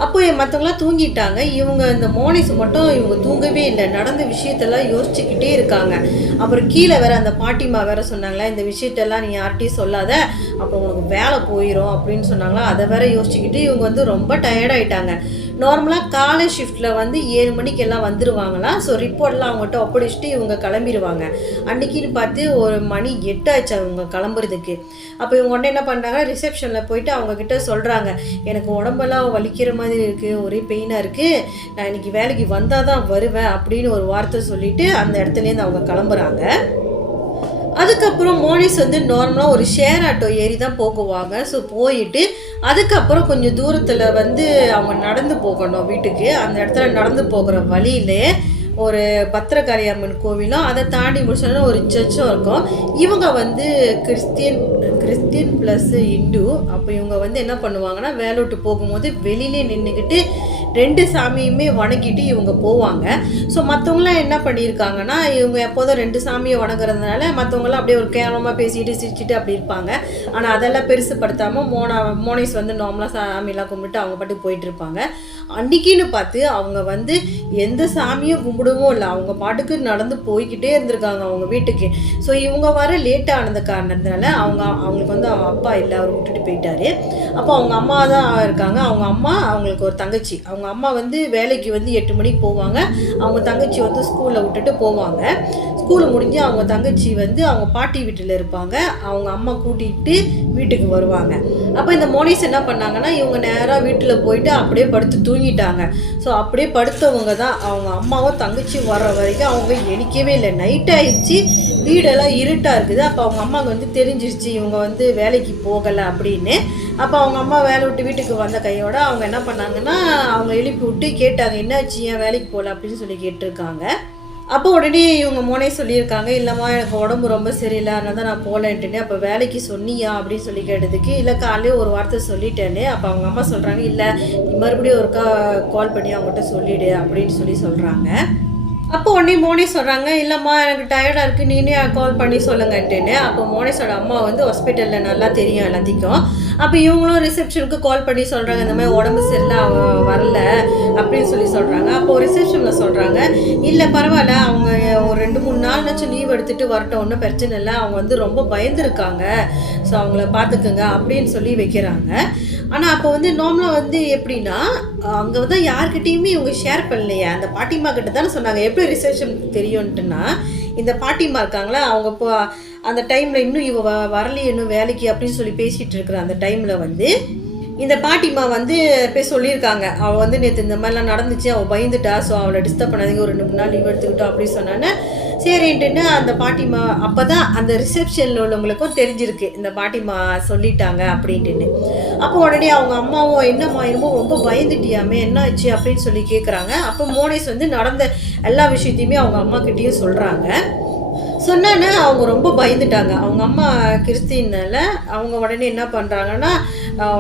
அப்போ மற்றவங்களாம் தூங்கிட்டாங்க. இவங்க இந்த மோனிஸ் மட்டும் இவங்க தூங்கவே இல்லை, நடந்த விஷயத்தெல்லாம் யோசிச்சுக்கிட்டே இருக்காங்க. அப்புறம் கீழே வேற அந்த பாட்டிமா வேற சொன்னாங்களா இந்த விஷயத்தெல்லாம் நீ யார்கிட்டையும் சொல்லாத, அப்புறம் உனக்கு வேலை போயிடும் அப்படின்னு சொன்னாங்களா. அதை வேற யோசிச்சுக்கிட்டு இவங்க வந்து ரொம்ப டயர்டாயிட்டாங்க. நார்மலாக காலை ஷிஃப்ட்டில் வந்து 7 மணிக்கு எல்லாம் வந்துடுவாங்களாம். ஸோ ரிப்போர்ட்லாம் அவங்ககிட்ட ஒப்படைச்சிட்டு இவங்க கிளம்பிடுவாங்க. அன்றைக்கின்னு பார்த்து ஒரு மணி 8 ஆச்சு அவங்க கிளம்புறதுக்கு. அப்போ இவங்க உடனே என்ன பண்ணுறாங்க ரிசப்ஷனில் போயிட்டு அவங்கக்கிட்ட சொல்கிறாங்க எனக்கு உடம்பெல்லாம் வலிக்கிற மாதிரி இருக்குது, ஒரே பெயினாக இருக்குது, நான் இன்றைக்கி வேலைக்கு வந்தால் தான் வருவேன் அப்படின்னு ஒரு வார்த்தை சொல்லிவிட்டு அந்த இடத்துலேருந்து அவங்க கிளம்புறாங்க. அதுக்கப்புறம் மோனிஸ் வந்து நார்மலாக ஒரு ஷேர் ஆட்டோ ஏறி தான் போகுவாங்க. ஸோ போயிட்டு அதுக்கப்புறம் கொஞ்சம் தூரத்தில் வந்து அவங்க நடந்து போகணும் வீட்டுக்கு. அந்த இடத்துல நடந்து போகிற வழியிலே ஒரு பத்திரகாளி அம்மன் கோவிலும் அதை தாண்டி முடிச்சோன்னா ஒரு சர்ச்சும் இருக்கும். இவங்க வந்து கிறிஸ்டியன் ப்ளஸ் இந்து. அப்போ இவங்க வந்து என்ன பண்ணுவாங்கன்னா வேலை விட்டு போகும்போது வெளியிலே நின்றுக்கிட்டு 2 சாமியுமே வணங்கிட்டு இவங்க போவாங்க. ஸோ மற்றவங்களாம் என்ன பண்ணியிருக்காங்கன்னா இவங்க எப்போதும் 2 சாமியை வணங்குறதுனால மற்றவங்களாம் அப்படியே ஒரு கேவலமாக பேசிட்டு சிரிச்சுட்டு அப்படி இருப்பாங்க. ஆனால் அதெல்லாம் பெருசுப்படுத்தாமல் மோனிஸ் வந்து நார்மலாக சாமியெல்லாம் கும்பிட்டு அவங்க பாட்டுக்கு போயிட்டு இருப்பாங்க. அன்றைக்கின்னு பார்த்து அவங்க வந்து எந்த சாமியும் கும்பிடவும் இல்லை, அவங்க பாட்டுக்கு நடந்து போய்கிட்டே இருந்திருக்காங்க அவங்க வீட்டுக்கு. ஸோ இவங்க வர லேட் ஆனது காரணத்தினால அவங்களுக்கு வந்து அவங்க அப்பா இல்லை, அவர் விட்டுட்டு போயிட்டாரு. அப்போ அவங்க அம்மா தான் இருக்காங்க. அவங்க அம்மா, அவங்களுக்கு ஒரு தங்கச்சி. அவங்க அம்மா வந்து வேலைக்கு வந்து 8 மணிக்கு போவாங்க, அவங்க தங்கச்சி வந்து ஸ்கூலில் விட்டுட்டு போவாங்க. ஸ்கூல் முடிஞ்சு அவங்க தங்கச்சி வந்து அவங்க பாட்டி வீட்டில் இருப்பாங்க, அவங்க அம்மா கூட்டிகிட்டு வீட்டுக்கு வருவாங்க. அப்போ இந்த மோனிஸ் என்ன பண்ணாங்கன்னா, இவங்க நேராக வீட்டில் போயிட்டு அப்படியே படுத்து தூங்கிட்டாங்க. ஸோ அப்படியே படுத்தவங்க தான் அவங்க அம்மாவும் தங்கச்சி வர்ற வரைக்கும் அவங்க எணிக்கவே இல்லை. நைட் ஆயிடுச்சு, வீடெல்லாம் இருட்டாக இருக்குது. அப்போ அவங்க அம்மாவுக்கு வந்து தெரிஞ்சிருச்சு இவங்க வந்து வேலைக்கு போகலை அப்படின்னு. அப்போ அவங்க அம்மா வேலை விட்டு வீட்டுக்கு வந்த கையோட அவங்க என்ன பண்ணாங்கன்னா, அவங்க எழுப்பி விட்டு கேட்டாங்க, என்னாச்சு ஏன் வேலைக்கு போகல அப்படின்னு சொல்லி கேட்டிருக்காங்க. அப்போ உடனே இவங்க மோனே சொல்லியிருக்காங்க, இல்லைம்மா எனக்கு உடம்பு ரொம்ப சரியில்லை, அதனால தான் நான் போகலன்ட்டுனே. அப்போ வேலைக்கு சொன்னியா அப்படின்னு சொல்லி கேட்டதுக்கு, இல்லை காலையே ஒரு வார்த்தை சொல்லிட்டேனே. அப்போ அவங்க அம்மா சொல்கிறாங்க, இல்லை நீ மறுபடியும் ஒருக்கா கால் பண்ணி அவங்ககிட்ட சொல்லிவிடு அப்படின்னு சொல்கிறாங்க. அப்போ உடனே மோனே சொல்கிறாங்க, இல்லைம்மா எனக்கு டயர்டாக இருக்குது, நீனே கால் பண்ணி சொல்லுங்கன்ட்டுன்னு. அப்போ மோனேஸோட அம்மா வந்து ஹாஸ்பிட்டலில் நல்லா தெரியும் எல்லாத்தையும். அப்போ இவங்களும் ரிசப்ஷனுக்கு கால் பண்ணி சொல்கிறாங்க, இந்த மாதிரி உடம்பு சரியில்லை, அவன் வரல அப்படின்னு சொல்கிறாங்க. அப்போது ரிசப்ஷனில் சொல்கிறாங்க, இல்லை பரவாயில்ல, அவங்க ஒரு 2-3 நாள்னாச்சும் லீவ் எடுத்துகிட்டு வரட்டும், ஒன்றும் பிரச்சனை இல்லை, அவங்க வந்து ரொம்ப பயந்துருக்காங்க, ஸோ அவங்கள பார்த்துக்குங்க அப்படின்னு சொல்லி வைக்கிறாங்க. ஆனால் அப்போ வந்து நார்மலாக வந்து எப்படின்னா, அங்கே வந்து யார்கிட்டையுமே இவங்க ஷேர் பண்ணலையே, அந்த பாட்டிமா கிட்ட தானே சொன்னாங்க. எப்படி ரிசப்ஷன் தெரியும்ட்டுன்னா, இந்த பாட்டிமா இருக்காங்களா, அவங்க இப்போ அந்த டைமில் இன்னும் இவ வரலையே இன்னும் வேலைக்கு அப்படின்னு சொல்லி பேசிகிட்டு இருக்கிற அந்த டைமில் வந்து இந்த பாட்டிமா வந்து போய் சொல்லியிருக்காங்க, அவள் வந்து நேற்று இந்த மாதிரிலாம் நடந்துச்சு, அவள் பயந்துட்டா, ஸோ அவளை டிஸ்டர்ப் பண்ணாதீங்க, ஒரு 2-3 நாள் லீவ் எடுத்துக்கிட்டோம் அப்படின்னு சொன்னானே. சரின்ட்டுன்னு அந்த பாட்டிமா அப்போ தான் அந்த ரிசப்ஷனில் உள்ளவங்களுக்கும் தெரிஞ்சிருக்கு இந்த பாட்டிமா சொல்லிட்டாங்க அப்படின்ட்டுன்னு. அப்போ உடனே அவங்க அம்மாவும், என்னம்மா என்னமோ ரொம்ப பயந்துட்டியாமே, என்ன ஆச்சு அப்படின்னு சொல்லி கேட்குறாங்க. அப்போ மோனேஸ் வந்து நடந்த எல்லா விஷயத்தையுமே அவங்க அம்மாக்கிட்டேயும் சொல்கிறாங்க. சொன்னானே அவங்க ரொம்ப பயந்துட்டாங்க. அவங்க அம்மா கிறிஸ்டினால அவங்க உடனே என்ன பண்ணுறாங்கன்னா,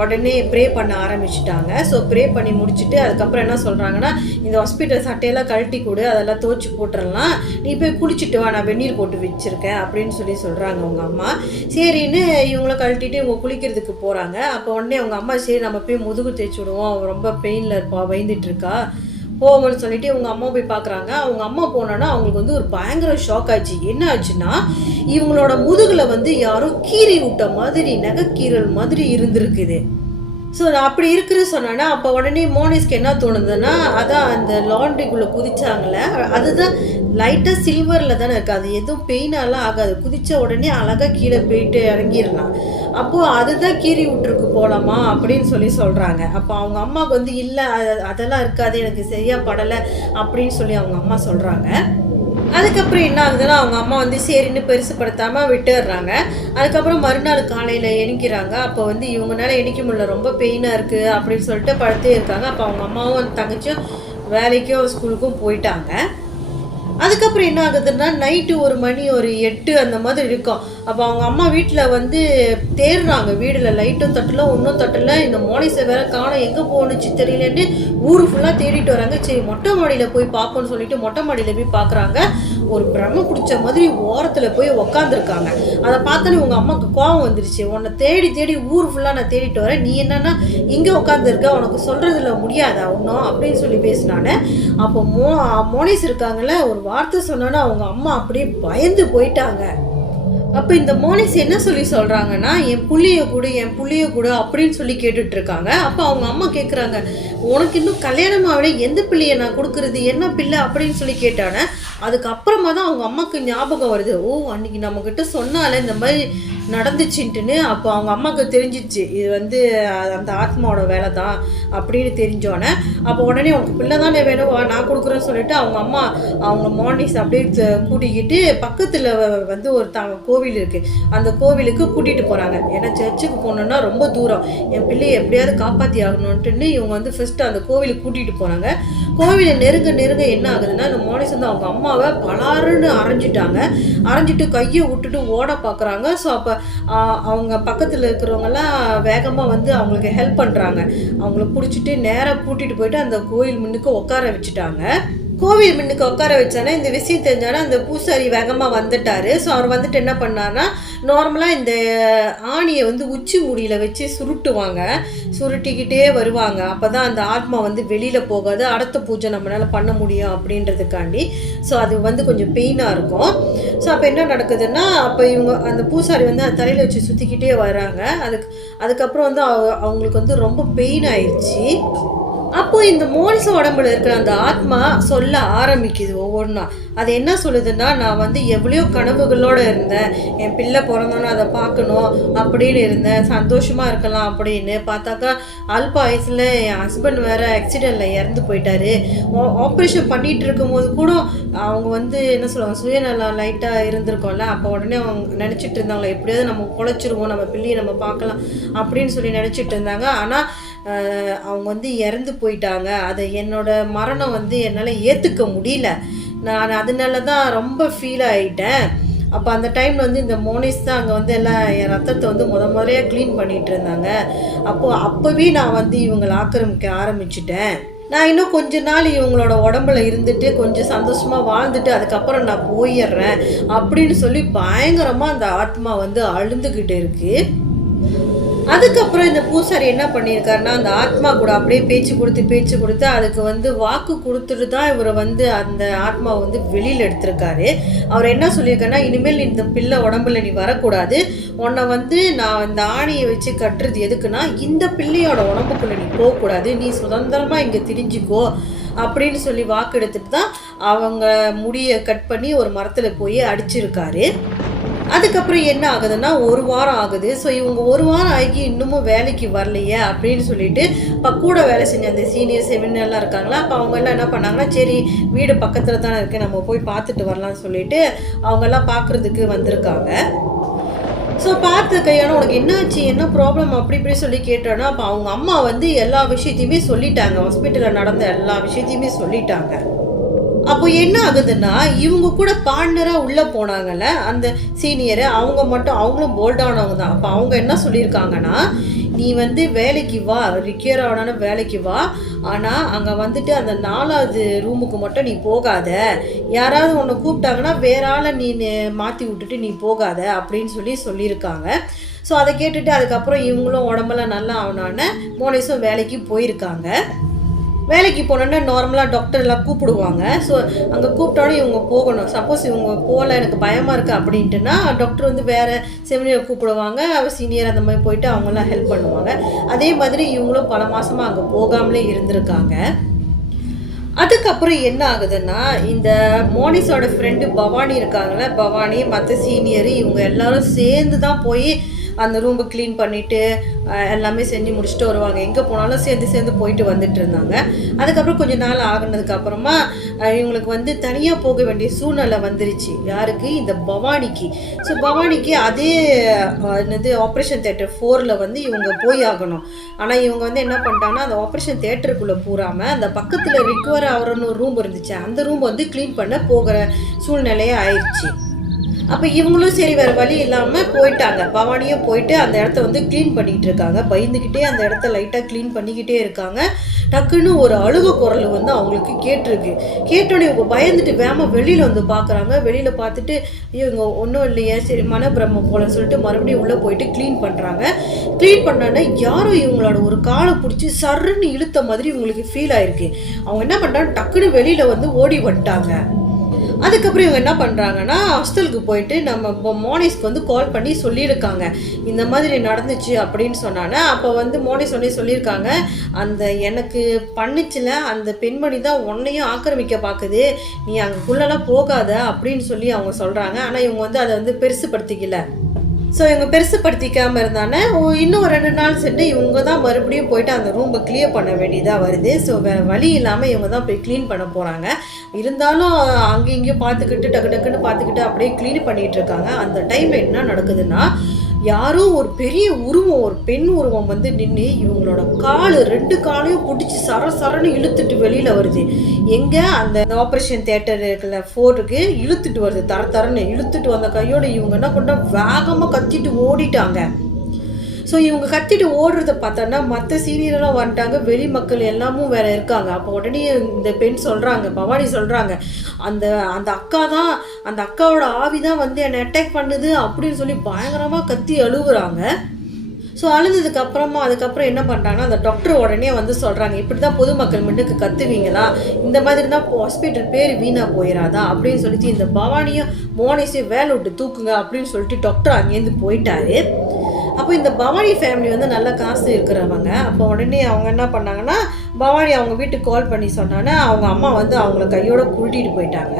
உடனே ப்ரே பண்ண ஆரம்பிச்சிட்டாங்க. ஸோ ப்ரே பண்ணி முடிச்சுட்டு அதுக்கப்புறம் என்ன சொல்கிறாங்கன்னா, இந்த ஹாஸ்பிட்டல் சட்டையெல்லாம் கழட்டி கொடு, அதெல்லாம் துவச்சி போட்டுடலாம், நீ போய் குளிச்சுட்டு வா, நான் வெந்நீர் போட்டு வச்சுருக்கேன் அப்படின்னு சொல்கிறாங்க அவங்க அம்மா. சரின்னு இவங்கள கழட்டிட்டு இவங்க குளிக்கிறதுக்கு போகிறாங்க. அப்போ உடனே அவங்க அம்மா, சரி நம்ம போய் முதுகு தேய்ச்சி விடுவோம், ரொம்ப பெயினில் இருப்பா, பயந்துட்டு இருக்கா, போவோம்னு சொல்லிட்டு இவங்க அம்மா போய் பார்க்குறாங்க. அவங்க அம்மா போனோன்னா அவங்களுக்கு வந்து ஒரு பயங்கர ஷாக் ஆச்சு. என்ன ஆச்சுன்னா, இவங்களோட முதுகில் வந்து யாரோ கீறி விட்ட மாதிரி, நகைக்கீரல் மாதிரி இருந்திருக்குது. ஸோ அப்படி இருக்கிற சொன்னான்னா, அப்போ உடனே மோனிஸ்க்கு என்ன தோணுதுன்னா, அதான் அந்த லாண்ட்ரிக்குள்ளே குதிச்சாங்களே, அதுதான் லைட்டாக சில்வரில் தானே இருக்குது, அது எதுவும் பெயினாலாம் ஆகாது, குதித்த உடனே அழகாக கீழே போயிட்டு இறங்கிடலாம். அப்போது அதுதான் கீறி விட்டுருக்கு போலாமா அப்படின்னு சொல்கிறாங்க. அப்போ அவங்க அம்மாவுக்கு வந்து, இல்லை அதெல்லாம் இருக்காது, எனக்கு சரியாக படலை அப்படின்னு சொல்லி அவங்க அம்மா சொல்கிறாங்க. அதுக்கப்புறம் என்ன ஆகுதுன்னா, அவங்க அம்மா வந்து சரின்னு பெருசுப்படுத்தாமல் விட்டுடுறாங்க. அதுக்கப்புறம் மறுநாள் காலையில் எணிக்கிறாங்க. அப்போ வந்து இவங்களால எணிக்க முடியல, ரொம்ப பெயினாக இருக்குது அப்படின்னு சொல்லிட்டு படுத்தே இருக்காங்க. அப்போ அவங்க அம்மாவும் தங்கச்சியும் வேலைக்கும் ஸ்கூலுக்கும் போயிட்டாங்க. அதுக்கப்புறம் என்ன ஆகுதுன்னா, நைட்டு 1 மணி ஒரு 8 அந்த மாதிரி இருக்கும். அப்போ அவங்க அம்மா வீட்டில் வந்து தேடுறாங்க, வீடில் லைட்டும் தட்டல, ஒன்றும் தட்டல, இந்த மோனிஸை வேற காணோம், எங்கே போகணுச்சு தெரியலன்னு ஊர் ஃபுல்லாக தேடிட்டு வராங்க. சரி மொட்டை மாடியில் போய் பார்ப்போன்னு சொல்லிட்டு மொட்டை மாடியில் போய் பார்க்குறாங்க. ஒரு பிரம்ம பிடிச்ச மாதிரி ஓரத்தில் போய் உக்காந்துருக்காங்க. அதை பார்த்தோன்னே உங்கள் அம்மாவுக்கு கோவம் வந்துருச்சு, உன்னை தேடி தேடி ஊர் ஃபுல்லாக நான் தேடிட்டு வரேன், நீ என்னன்னா இங்கே உட்காந்துருக்க, உனக்கு சொல்கிறதுல முடியாதா ஒன்றும் அப்படின்னு சொல்லி பேசினானே. அப்போ மோனிஸ் இருக்காங்கல்ல, ஒரு வார்த்தை சொன்னோன்னா அவங்க அம்மா அப்படியே பயந்து போயிட்டாங்க. அப்போ இந்த மோனிஸ் என்ன சொல்கிறாங்கன்னா, என் புள்ளிய கூட அப்படின்னு சொல்லி கேட்டுட்ருக்காங்க. அப்போ அவங்க அம்மா கேட்குறாங்க, உனக்கு இன்னும் கல்யாணமாகவே எந்த பிள்ளையை நான் கொடுக்குறது, என்ன பிள்ளை அப்படின்னு சொல்லி கேட்டானே. அதுக்கப்புறமா தான் அவங்க அம்மாவுக்கு ஞாபகம் வருது, ஓ அன்றைக்கி நம்மக்கிட்ட சொன்னால இந்த மாதிரி நடந்துச்சுன்ட்டுன்னு. அப்போ அவங்க அம்மாவுக்கு தெரிஞ்சிச்சு, இது வந்து அந்த ஆத்மாவோட வேலை தான் அப்படின்னு தெரிஞ்சோன்னே. அப்போ உடனே உனக்கு பிள்ளை தானே வேணும், நான் கொடுக்குறேன்னு சொல்லிட்டு அவங்க அம்மா அவங்க மார்னிங்ஸ் அப்படியே கூட்டிக்கிட்டு பக்கத்தில் வந்து ஒரு கோவில் இருக்குது, அந்த கோவிலுக்கு கூட்டிகிட்டு போகிறாங்க. ஏன்னா சர்ச்சுக்கு போனோன்னா ரொம்ப தூரம், என் பிள்ளையை எப்படியாவது காப்பாற்றி ஆகணுன்ட்டுன்னு இவங்க வந்து ஃபஸ்ட்டு அந்த கோவிலுக்கு கூட்டிகிட்டு போகிறாங்க. கோவிலை நெருங்க நெருங்க என்ன ஆகுதுன்னா, இந்த மோனிஸ் வந்து அவங்க அம்மாவை பலாருன்னு அரைஞ்சிட்டு கையை விட்டுட்டு ஓட பார்க்குறாங்க. ஸோ அப்போ அவங்க பக்கத்தில் இருக்கிறவங்கெல்லாம் வேகமாக வந்து அவங்களுக்கு ஹெல்ப் பண்ணுறாங்க. அவங்கள பிடிச்சிட்டு நேராக கூட்டிகிட்டு போயிட்டு அந்த கோயில் முன்னுக்கு உட்கார வச்சுட்டாங்க. கோவில் முன்னுக்கு உட்கார வச்சானே இந்த விஷயம் தெரிஞ்சாலும் அந்த பூசாரி வேகமாக வந்துட்டார். ஸோ அவர் வந்துட்டு என்ன பண்ணார்னா, நார்மலாக இந்த ஆணியை வந்து உச்சி முடியில் வச்சு சுருட்டுவாங்க, சுருட்டிக்கிட்டே வருவாங்க. அப்போ தான் அந்த ஆத்மா வந்து வெளியில் போகாது, அடுத்த பூஜை நம்மளால் பண்ண முடியும் அப்படின்றதுக்காண்டி. ஸோ அது வந்து கொஞ்சம் பெயினாக இருக்கும். ஸோ அப்போ என்ன நடக்குதுன்னா, அப்போ இவங்க அந்த பூசாரி வந்து அந்த தலையில் வச்சு சுற்றிக்கிட்டே வராங்க. அதுக்கப்புறம் வந்து அவங்களுக்கு வந்து ரொம்ப பெயின் ஆயிடுச்சு. அப்போ இந்த மோனிஸ் உடம்புல இருக்கிற அந்த ஆத்மா சொல்ல ஆரம்பிக்குது ஒவ்வொன்றா. அது என்ன சொல்லுதுன்னா, நான் வந்து எவ்வளோ கனவுகளோடு இருந்தேன், என் பிள்ளை பிறந்தோன்னு அதை பார்க்கணும் அப்படின்னு இருந்தேன், சந்தோஷமாக இருக்கலாம் அப்படின்னு பார்த்தாக்கா அல்ப வயசில் என் ஹஸ்பண்ட் வேறு ஆக்சிடெண்ட்டில் இறந்து போயிட்டாரு. ஆப்ரேஷன் பண்ணிகிட்டு இருக்கும்போது கூட அவங்க வந்து என்ன சொல்லுவாங்க, சுயநலம் லைட்டாக இருந்திருக்கோம்ல, அப்போ உடனே அவங்க நினச்சிட்டு இருந்தாங்க எப்படியாவது நம்ம குழைச்சிருவோம், நம்ம பிள்ளையை நம்ம பார்க்கலாம் அப்படின்னு சொல்லி நினச்சிட்டு இருந்தாங்க. ஆனால் அவங்க வந்து இறந்து போயிட்டாங்க. அதை என்னோட மரணம் வந்து என்னால் ஏற்றுக்க முடியல. நான் அதனால தான் ரொம்ப ஃபீல் ஆகிட்டேன். அப்போ அந்த டைமில் வந்து இந்த மோனிஸ் தான் அங்கே வந்து எல்லாம் என் ரத்தத்தை வந்து முதலையாக க்ளீன் பண்ணிகிட்டு இருந்தாங்க. அப்போவே நான் வந்து இவங்களை ஆக்கிரமிக்க ஆரம்பிச்சிட்டேன். நான் இன்னும் கொஞ்ச நாள் இவங்களோட உடம்புல இருந்துட்டு கொஞ்சம் சந்தோஷமாக வாழ்ந்துட்டு அதுக்கப்புறம் நான் போயிடுறேன் அப்படின்னு சொல்லி பயங்கரமாக அந்த ஆத்மா வந்து அழுந்துக்கிட்டு இருக்குது. அதுக்கப்புறம் இந்த பூசாரி என்ன பண்ணியிருக்காருன்னா, அந்த ஆத்மா கூட அப்படியே பேச்சு கொடுத்து அதுக்கு வந்து வாக்கு கொடுத்துட்டு தான் இவரை வந்து அந்த ஆத்மாவை வந்து வெளியில் எடுத்திருக்காரு. அவர் என்ன சொல்லியிருக்காருன்னா, இனிமேல் இந்த பிள்ளை உடம்புல நீ வரக்கூடாது, உன்னை வந்து நான் இந்த ஆணியை வச்சு கட்டுறது எதுக்குன்னா, இந்த பிள்ளையோட உடம்புக்குள்ளே நீ போகக்கூடாது, நீ சுதந்திரமாக இங்கே திரிஞ்சிக்கோ அப்படின்னு சொல்லி வாக்கு எடுத்துட்டு தான் அவங்க முடியை கட் பண்ணி ஒரு மரத்தில் போய் அடிச்சிருக்காரு. அதுக்கப்புறம் என்ன ஆகுதுன்னா, ஒரு வாரம் ஆகுது. ஸோ இவங்க ஒரு வாரம் ஆகி இன்னமும் வேலைக்கு வரலையே அப்படின்னு சொல்லிட்டு இப்போ கூட வேலை செஞ்ச அந்த சீனியர் செமினர்லாம் இருக்காங்களா, அப்போ அவங்கெல்லாம் என்ன பண்ணாங்கன்னா, சரி வீடு பக்கத்தில் தானே இருக்குது, நம்ம போய் பார்த்துட்டு வரலாம்னு சொல்லிட்டு அவங்கெல்லாம் பார்க்குறதுக்கு வந்திருக்காங்க. ஸோ பார்த்து கையான உனக்கு என்னாச்சு, என்ன ப்ராப்ளம் அப்படி இப்படி சொல்லி கேட்டோன்னா, அப்போ அவங்க அம்மா வந்து எல்லா விஷயத்தையுமே சொல்லிட்டாங்க, ஹாஸ்பிட்டலில் நடந்த எல்லா விஷயத்தையுமே சொல்லிட்டாங்க. அப்போ என்ன ஆகுதுன்னா, இவங்க கூட பார்ட்னராக உள்ளே போனாங்கல்ல அந்த சீனியரு, அவங்க மட்டும் அவங்களும் போல்டானவங்க தான். அப்போ அவங்க என்ன சொல்லியிருக்காங்கன்னா, நீ வந்து வேலைக்கு வா, ரிக்யூர் ஆனான வேலைக்கு வா, ஆனால் அங்கே வந்துட்டு அந்த 4வது ரூமுக்கு மட்டும் நீ போகாத, யாராவது உன்னை கூப்பிட்டாங்கன்னா வேற ஆளை நீ மாற்றி விட்டுட்டு நீ போகாத அப்படின்னு சொல்லியிருக்காங்க. ஸோ அதை கேட்டுட்டு அதுக்கப்புறம் இவங்களும் உடம்பெல்லாம் நல்லா ஆனான மோனிஸும் வேலைக்கு போயிருக்காங்க. வேலைக்கு போனோன்னா நார்மலாக டாக்டர் எல்லாம் கூப்பிடுவாங்க. ஸோ அங்கே கூப்பிட்டோன்னே இவங்க போகணும். சப்போஸ் இவங்க போகல, எனக்கு பயமாக இருக்குது அப்படின்ட்டுனா டாக்டர் வந்து வேறு செமினியர் கூப்பிடுவாங்க, அவர் சீனியர் அந்த மாதிரி போயிட்டு அவங்களாம் ஹெல்ப் பண்ணுவாங்க. அதே மாதிரி இவங்களும் பல மாதமாக அங்கே போகாமலே இருந்திருக்காங்க. அதுக்கப்புறம் என்ன ஆகுதுன்னா, இந்த மோனிஸோட ஃப்ரெண்டு பவானி இருக்காங்களே, பவானி மற்ற சீனியரு இவங்க எல்லோரும் சேர்ந்து தான் போய் அந்த ரூம்பை க்ளீன் பண்ணிவிட்டு எல்லாமே செஞ்சு முடிச்சுட்டு வருவாங்க. எங்கே போனாலும் சேர்ந்து போயிட்டு வந்துட்டு இருந்தாங்க. அதுக்கப்புறம் கொஞ்சம் நாள் ஆகினதுக்கப்புறமா இவங்களுக்கு வந்து தனியாக போக வேண்டிய சூழ்நிலை வந்துருச்சு. யாருக்கு? இந்த பவானிக்கு. ஸோ பவானிக்கு அதே என்னது ஆப்ரேஷன் தியேட்டர் 4ல் வந்து இவங்க போய் ஆகணும். ஆனால் இவங்க வந்து என்ன பண்ணிட்டாங்கன்னா, அந்த ஆப்ரேஷன் தியேட்டருக்குள்ளே பூராமல் அந்த பக்கத்தில் ரிக்கவர் ஆகிறன்னு ஒரு ரூம் இருந்துச்சு, அந்த ரூம் வந்து க்ளீன் பண்ண போகிற சூழ்நிலையே ஆயிடுச்சு. அப்போ இவங்களும் சரி வேறு வழி இல்லாமல் போயிட்டாங்க. பவானியும் போயிட்டு அந்த இடத்த வந்து க்ளீன் பண்ணிகிட்டு இருக்காங்க. பயந்துக்கிட்டே அந்த இடத்த லைட்டாக க்ளீன் பண்ணிக்கிட்டே இருக்காங்க. டக்குன்னு ஒரு அழுக குரல் வந்து அவங்களுக்கு கேட்டிருக்கு. கேட்டோன்னே இவங்க பயந்துட்டு வேகமாக வெளியில் வந்து பார்க்குறாங்க. வெளியில் பார்த்துட்டு இவங்க ஒன்றும் இல்லையே, சரி மனப்பிரமம் போலன்னு சொல்லிட்டு மறுபடியும் உள்ளே போயிட்டு க்ளீன் பண்ணுறாங்க. க்ளீன் பண்ணோன்னே யாரோ இவங்களோட ஒரு காலை பிடிச்சி சர்ன்னு இழுத்த மாதிரி இவங்களுக்கு ஃபீல் ஆயிருக்கு. அவங்க என்ன பண்ணுறாங்க, டக்குன்னு வெளியில் வந்து ஓடி வந்துட்டாங்க. அதுக்கப்புறம் இவங்க என்ன பண்ணுறாங்கன்னா, ஹாஸ்டலுக்கு போயிட்டு நம்ம மோனிஸ்க்கு வந்து கால் பண்ணி சொல்லியிருக்காங்க, இந்த மாதிரி நடந்துச்சு அப்படின்னு சொன்னாங்க. அப்போ வந்து மோனிஸ் சொல்லியிருக்காங்க, அந்த எனக்கு பண்ணிச்சில அந்த பெண்மணி தான் உன்னையும் ஆக்கிரமிக்க பார்க்குது, நீ அங்கேக்குள்ளெல்லாம் போகாத அப்படின்னு சொல்லி அவங்க சொல்கிறாங்க. ஆனால் இவங்க வந்து அதை வந்து பெருசுப்படுத்திக்கல. ஸோ இவங்க பெருசுப்படுத்திக்காமல் இருந்தானே இன்னும் 2 நாள் சென்று இவங்க தான் மறுபடியும் போயிட்டு அந்த ரூமை க்ளியர் பண்ண வேண்டியதாக வருது. ஸோ வேறு வழி இல்லாமல் இவங்க தான் போய் க்ளீன் பண்ண போகிறாங்க. இருந்தாலும் அங்கேயும் இங்கேயும் பார்த்துக்கிட்டு டக்குன்னு பார்த்துக்கிட்டு அப்படியே க்ளீன் பண்ணிகிட்டு இருக்காங்க. அந்த டைமில் என்ன நடக்குதுன்னா, யாரோ ஒரு பெரிய உருவம், ஒரு பெண் உருவம் வந்து நின்று இவங்களோட 2 காலையும் பிடிச்சி சரன்னு இழுத்துட்டு வெளியில் வருது. எங்கே? அந்த ஆப்ரேஷன் தியேட்டர் இருக்குல்ல 4க்கு இழுத்துட்டு வருது. தரன்னு இழுத்துட்டு வந்த கையோடு இவங்க என்ன பண்ணுறாங்க, வேகமாக கத்திட்டு ஓடிட்டாங்க. ஸோ இவங்க கத்திட்டு ஓடுறத பார்த்தோன்னா மற்ற சீனியரெல்லாம் வந்துட்டாங்க, வெளி மக்கள் எல்லாமும் வேற இருக்காங்க. அப்போ உடனே இந்த பெண் சொல்கிறாங்க, பவானி சொல்கிறாங்க, அந்த அந்த அக்கா தான், அந்த அக்காவோட ஆவி தான் வந்து என்னை அட்டாக் பண்ணுது அப்படின்னு சொல்லி பயங்கரமாக கத்தி அழுகுறாங்க. ஸோ அழுந்ததுக்கப்புறமா அதுக்கப்புறம் என்ன பண்ணுறாங்கன்னா அந்த டாக்டர் உடனே வந்து சொல்கிறாங்க, இப்படி தான் பொதுமக்கள் முன்னுக்கு கத்துவீங்களா, இந்த மாதிரி தான் ஹாஸ்பிட்டல் பேர் வீணாக போயிடாதா அப்படின்னு சொல்லிட்டு இந்த பவானியும் மோனிஸையும் வேலை விட்டு தூக்குங்க அப்படின்னு சொல்லிட்டு டாக்டர் அங்கேருந்து போயிட்டாரு. அப்போ இந்த பவானி ஃபேமிலி வந்து நல்ல காசு இருக்கிறவங்க. அப்போ உடனே அவங்க என்ன பண்ணாங்கன்னா, பவானி அவங்க வீட்டுக்கு கால் பண்ணி சொன்னாங்கன்னா அவங்க அம்மா வந்து அவங்கள கையோடு கூட்டிகிட்டு போயிட்டாங்க.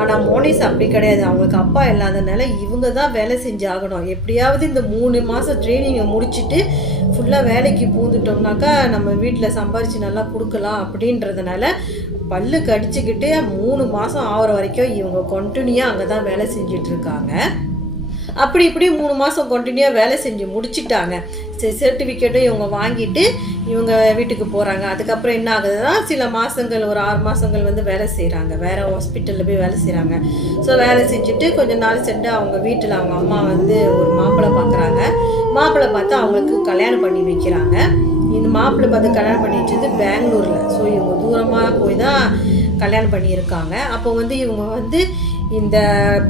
ஆனால் மோனிஸ் அப்படி கிடையாது, அவங்களுக்கு அப்பா இல்லாதனால இவங்க தான் வேலை செஞ்சு ஆகணும். எப்படியாவது இந்த 3 மாதம் ட்ரைனிங்கை முடிச்சுட்டு ஃபுல்லாக வேலைக்கு பூந்துட்டோம்னாக்கா நம்ம வீட்டில் சம்பாரித்து நல்லா கொடுக்கலாம் அப்படின்றதுனால பல்லு கடிச்சிக்கிட்டு 3 மாதம் ஆகிற வரைக்கும் இவங்க கண்டினியூவாக அங்கே தான் வேலை செஞ்சிட்ருக்காங்க. அப்படி இப்படி 3 மாதம் கண்டினியூவாக வேலை செஞ்சு முடிச்சுட்டாங்க. சர்டிஃபிகேட்டும் இவங்க வாங்கிட்டு இவங்க வீட்டுக்கு போகிறாங்க. அதுக்கப்புறம் என்ன ஆகுதுன்னா சில மாதங்கள், ஒரு 6 மாதங்கள் வந்து வேலை செய்கிறாங்க, வேறு ஹாஸ்பிட்டலில் போய் வேலை செய்கிறாங்க. ஸோ வேலை செஞ்சுட்டு கொஞ்சம் நாள் சென்று அவங்க வீட்டில் அவங்க அம்மா வந்து ஒரு மாப்பிள்ளை பார்க்குறாங்க. மாப்பிள்ளை பார்த்து அவங்களுக்கு கல்யாணம் பண்ணி வைக்கிறாங்க. இந்த மாப்பிள்ளை பார்த்து கல்யாணம் பண்ணி வச்சது பெங்களூரில். ஸோ இவங்க தூரமாக போய் தான் கல்யாணம் பண்ணியிருக்காங்க. அப்போ வந்து இவங்க வந்து இந்த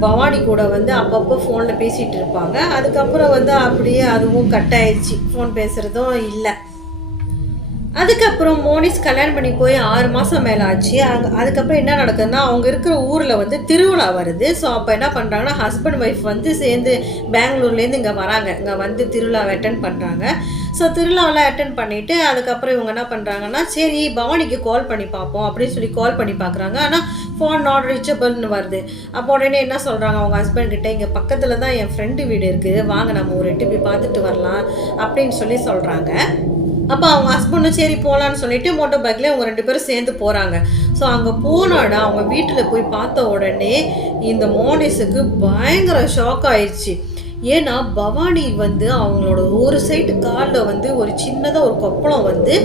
பவானி கூட வந்து அப்பப்போ ஃபோனில் பேசிகிட்டு இருப்பாங்க. அதுக்கப்புறம் வந்து அப்படியே அதுவும் கட் ஆயிடுச்சு, ஃபோன் பேசுகிறதும் இல்லை. அதுக்கப்புறம் மோனிஸ் கல்யாணம் பண்ணி போய் 6 மாதம் மேலே ஆச்சு. அதுக்கப்புறம் என்ன நடக்குதுன்னா அவங்க இருக்கிற ஊரில் வந்து திருவிழா வருது. ஸோ அப்போ என்ன பண்ணுறாங்கன்னா ஹஸ்பண்ட் ஒய்ஃப் வந்து சேர்ந்து பெங்களூர்லேருந்து இங்கே வராங்க. இங்கே வந்து திருவிழாவை அட்டென்ட் பண்ணுறாங்க. ஸோ திருவிழாவெல்லாம் அட்டென்ட் பண்ணிவிட்டு அதுக்கப்புறம் இவங்க என்ன பண்ணுறாங்கன்னா, சரி பவானிக்கு கால் பண்ணி பார்ப்போம் அப்படின்னு சொல்லி கால் பண்ணி பார்க்குறாங்க. ஆனால் ஃபோன் நாட் ரீச்சபிள்னு வருது. அப்போ உடனே என்ன சொல்கிறாங்க அவங்க ஹஸ்பண்ட் கிட்டே, இங்கே பக்கத்தில் தான் என் ஃப்ரெண்டு வீடு இருக்குது, வாங்க நம்ம ஒரு எட்டு போய் பார்த்துட்டு வரலாம் அப்படின்னு சொல்லி சொல்கிறாங்க. அப்போ அவங்க ஹஸ்பண்டும் சரி போகலான்னு சொல்லிட்டு மோட்டர் பைக்கில் அவங்க 2 பேரும் சேர்ந்து போகிறாங்க. ஸோ அங்கே போனாடா அவங்க வீட்டில் போய் பார்த்த உடனே இந்த மோனிஸுக்கு பயங்கர ஷாக் ஆயிடுச்சு. ஏன்னா பவானி வந்து அவங்களோட ஒரு சைடு காலில் வந்து ஒரு சின்னதாக ஒரு கொப்பளம் வந்து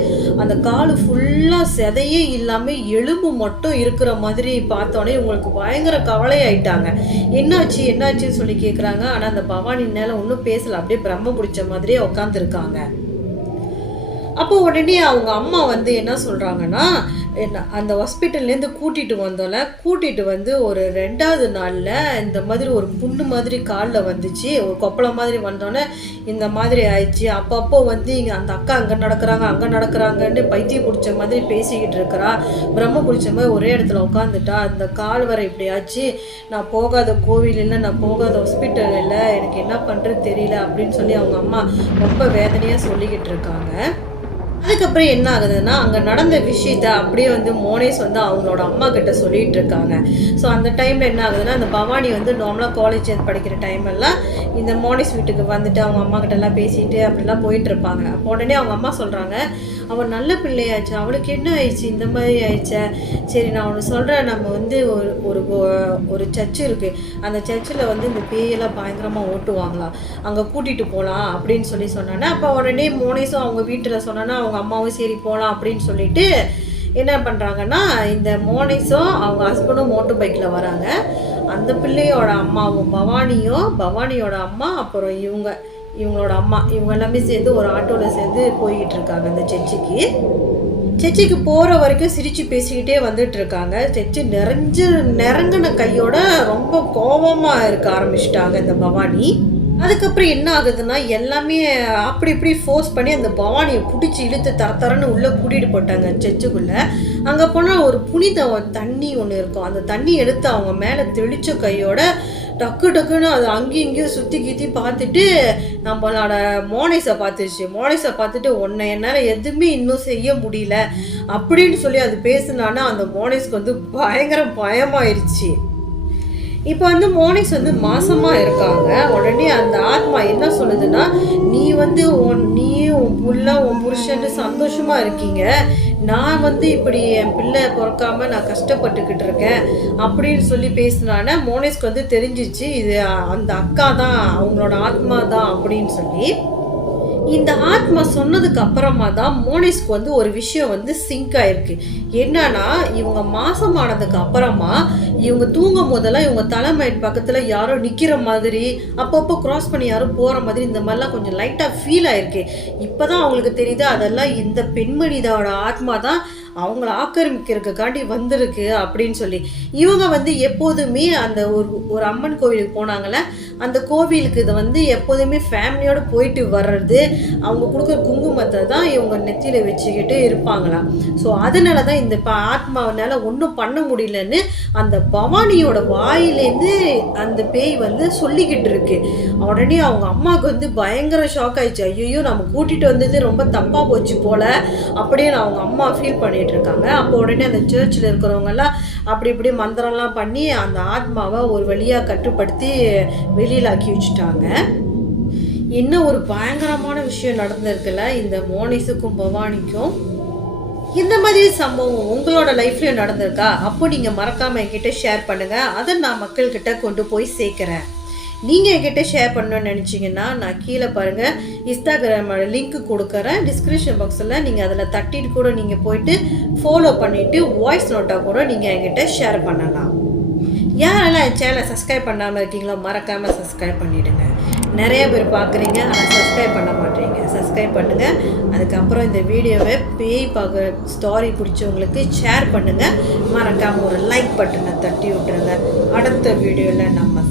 அந்த கால் ஃபுல்லாக செதையே இல்லாமல் எலும்பு மட்டும் இருக்கிற மாதிரி பார்த்தோன்னே இவங்களுக்கு பயங்கர கவலையாயிட்டாங்க. என்னாச்சுன்னு சொல்லி கேட்குறாங்க. ஆனால் அந்த பவானி மேலே ஒன்றும் பேசலை, அப்படியே பிரம்ம பிடிச்ச மாதிரியே உட்காந்துருக்காங்க. அப்போ உடனே அவங்க அம்மா வந்து என்ன சொல்கிறாங்கன்னா, அந்த ஹாஸ்பிட்டல்லேருந்து கூட்டிகிட்டு வந்து ஒரு 2வது நாளில் இந்த மாதிரி ஒரு புண்ணு மாதிரி காலில் வந்துச்சு, ஒரு கொப்பளம் மாதிரி வந்தோடனே இந்த மாதிரி ஆயிடுச்சு. அப்பப்போ வந்து இங்கே அந்த அக்கா அங்கே நடக்கிறாங்கன்னு பைத்தியம் பிடிச்ச மாதிரி பேசிக்கிட்டு இருக்கிறா, பிரம்ம பிடிச்ச மாதிரி ஒரே இடத்துல உட்காந்துட்டா, அந்த கால் வர இப்படி ஆச்சு, நான் போகாத கோவில் இல்லை, நான் போகாத ஹாஸ்பிட்டல் இல்லை, எனக்கு என்ன பண்ணுறது தெரியல அப்படின்னு சொல்லி அவங்க அம்மா ரொம்ப வேதனையாக சொல்லிக்கிட்டு இருக்காங்க. அதுக்கப்புறம் என்ன ஆகுதுன்னா அங்கே நடந்த விஷயத்த அப்படியே வந்து மோனிஸ் வந்து அவங்களோட அம்மா கிட்ட சொல்லிகிட்டு இருக்காங்க. ஸோ அந்த டைமில் என்ன ஆகுதுன்னா அந்த பவானி வந்து நார்மலாக காலேஜ் படிக்கிற டைமெல்லாம் இந்த மோனிஸ் வீட்டுக்கு வந்துட்டு அவங்க அம்மா கிட்டலாம் பேசிட்டு அப்படிலாம் போயிட்டுருப்பாங்க. அப்போ உடனே அவங்க அம்மா சொல்கிறாங்க, அவள் நல்ல பிள்ளையாச்சு, அவளுக்கு என்ன ஆயிடுச்சு, இந்த மாதிரி ஆயிடுச்சா, சரி நான் ஒன்று சொல்கிறேன், நம்ம வந்து ஒரு சர்ச்சு இருக்குது, அந்த சர்ச்சில் வந்து இந்த பேயெல்லாம் பயங்கரமாக ஓட்டுவாங்களாம், அங்கே கூட்டிகிட்டு போகலாம் அப்படின்னு சொல்லி சொன்னானே. அப்போ உடனே மோனிஸும் அவங்க வீட்டில் சொன்னான்னா அவங்க அம்மாவும் சரி போகலாம் அப்படின்னு சொல்லிட்டு என்ன பண்ணுறாங்கன்னா, இந்த மோனிஸும் அவங்க ஹஸ்பண்டும் மோட்டர் பைக்கில் வராங்க. அந்த பிள்ளையோட அம்மாவும் பவானியோட அம்மா, அப்புறம் இவங்களோட அம்மா, இவங்க எல்லாமே சேர்ந்து ஒரு ஆட்டோவில் சேர்ந்து போய்கிட்டு இருக்காங்க அந்த சர்ச்சுக்கு போகிற வரைக்கும் சிரித்து பேசிக்கிட்டே வந்துட்டு இருக்காங்க. சர்ச்சு நிறங்கின கையோட ரொம்ப கோபமாக இருக்க ஆரம்பிச்சிட்டாங்க இந்த பவானி. அதுக்கப்புறம் என்ன ஆகுதுன்னா எல்லாமே அப்படி இப்படி ஃபோர்ஸ் பண்ணி அந்த பவானியை பிடிச்சி இழுத்து தரன்னு உள்ளே கூட்டிகிட்டு போட்டாங்க சர்ச்சுக்குள்ளே. அங்கே போனால் ஒரு புனித தண்ணி ஒன்று இருக்கும், அந்த தண்ணி எடுத்து அவங்க மேலே தெளித்த கையோட டக்குன்னு அது அங்கேயும் இங்கேயும் சுற்றி கீத்தி பார்த்துட்டு நம்மளோட மோனிஸை பார்த்துட்டு உன்னை என்னால் எதுவுமே இன்னும் செய்ய முடியல அப்படின்னு சொல்லி அது பேசுனான்னா அந்த மோனிஸ்க்கு வந்து பயங்கர பயமாயிருச்சு. இப்போ வந்து மோனிஸ் வந்து மாசமாக இருக்காங்க. உடனே அந்த ஆத்மா என்ன சொல்லுதுன்னா, நீ வந்து நீயும் உன் புள்ள உன் புருஷன்னு சந்தோஷமாக இருக்கீங்க, நான் வந்து இப்படி என் பிள்ளை பிறக்காம நான் கஷ்டப்பட்டுக்கிட்டு இருக்கேன் அப்படின்னு சொல்லி பேசினானே மோனிஸ்க்கு வந்து தெரிஞ்சிச்சு இது அந்த அக்கா தான், அவங்களோட ஆத்மா தான் அப்படின்னு சொல்லி. இந்த ஆத்மா சொன்னதுக்கு அப்புறமா தான் மோனிஸ்க்கு வந்து ஒரு விஷயம் வந்து சிங்க் ஆயிருக்கு. என்னன்னா, இவங்க மாசமானதுக்கு அப்புறமா இவங்க தூங்கும் போதெல்லாம் இவங்க தலைமையின் பக்கத்துல யாரோ நிக்கிற மாதிரி, அப்பப்போ கிராஸ் பண்ணி யாரோ போற மாதிரி இந்த மாதிரிலாம் கொஞ்சம் லைட்டா ஃபீல் ஆயிருக்கு. இப்பதான் அவங்களுக்கு தெரியுது அதெல்லாம் இந்த பெண்மணிதோட ஆத்மா தான் அவங்கள ஆக்கிரமிக்கிறதுக்காண்டி வந்திருக்கு அப்படின்னு சொல்லி. இவங்க வந்து எப்போதுமே அந்த ஒரு அம்மன் கோவிலுக்கு போனாங்கல்ல, அந்த கோவிலுக்கு இதை வந்து எப்போதுமே ஃபேமிலியோடு போயிட்டு வர்றது, அவங்க கொடுக்குற குங்குமத்தை தான் இவங்க நெத்தியில் வச்சுக்கிட்டு இருப்பாங்களாம். ஸோ அதனால தான் இந்த ஆத்மாவனால் ஒன்றும் பண்ண முடியலன்னு அந்த பவானியோட வாயிலேருந்து அந்த பேய் வந்து சொல்லிக்கிட்டு இருக்கு. உடனே அவங்க அம்மாவுக்கு வந்து பயங்கர ஷாக் ஆயிடுச்சு. ஐயோ, நம்ம கூட்டிகிட்டு வந்தது ரொம்ப தப்பாக போச்சு போல அப்படின்னு அவங்க அம்மா ஃபீல் பண்ணிட்டு இருக்காங்க. அப்போ உடனே அந்த சர்ச்சில் இருக்கிறவங்கெல்லாம் அப்படி இப்படி மந்திரம்லாம் பண்ணி அந்த ஆத்மாவை ஒரு வழியாக கட்டுப்படுத்தி வெளியில் ஆக்கி வச்சுட்டாங்க. இன்னும் ஒரு பயங்கரமான விஷயம் நடந்திருக்குல்ல இந்த மோனிஸுக்கும் பவானிக்கும். இந்த மாதிரி சம்பவம் உங்களோட லைஃப்லேயும் நடந்திருக்கா? அப்போ நீங்கள் மறக்காமல் என்கிட்ட ஷேர் பண்ணுங்கள். அதை நான் மக்கள்கிட்ட கொண்டு போய் சேர்க்குறேன். நீங்கள் என்கிட்ட ஷேர் பண்ணணும்னு நினச்சிங்கன்னா நான் கீழே பாருங்கள் இன்ஸ்டாகிராமோட லிங்க் கொடுக்குறேன் டிஸ்கிரிப்ஷன் பாக்ஸில். நீங்கள் அதில் தட்டிட்டு கூட நீங்கள் போயிட்டு ஃபாலோ பண்ணிவிட்டு வாய்ஸ் நோட்டாக கூட நீங்கள் என்கிட்ட ஷேர் பண்ணலாம். யாரெல்லாம் என் சேனலை சப்ஸ்கிரைப் பண்ணாமல் இருக்கீங்களோ மறக்காமல் சப்ஸ்கிரைப் பண்ணிவிடுங்க. நிறைய பேர் பார்க்குறீங்க ஆனால் சப்ஸ்கிரைப் பண்ண மாட்டேறீங்க. சப்ஸ்கிரைப் பண்ணுங்கள். அதுக்கப்புறம் இந்த வீடியோவை பேய் பார்க்குற ஸ்டோரி பிடிச்சவங்களுக்கு ஷேர் பண்ணுங்கள். மறக்காமல் ஒரு லைக் பட்டனை தட்டி விட்டுருங்க. அடுத்த வீடியோவில் நம்ம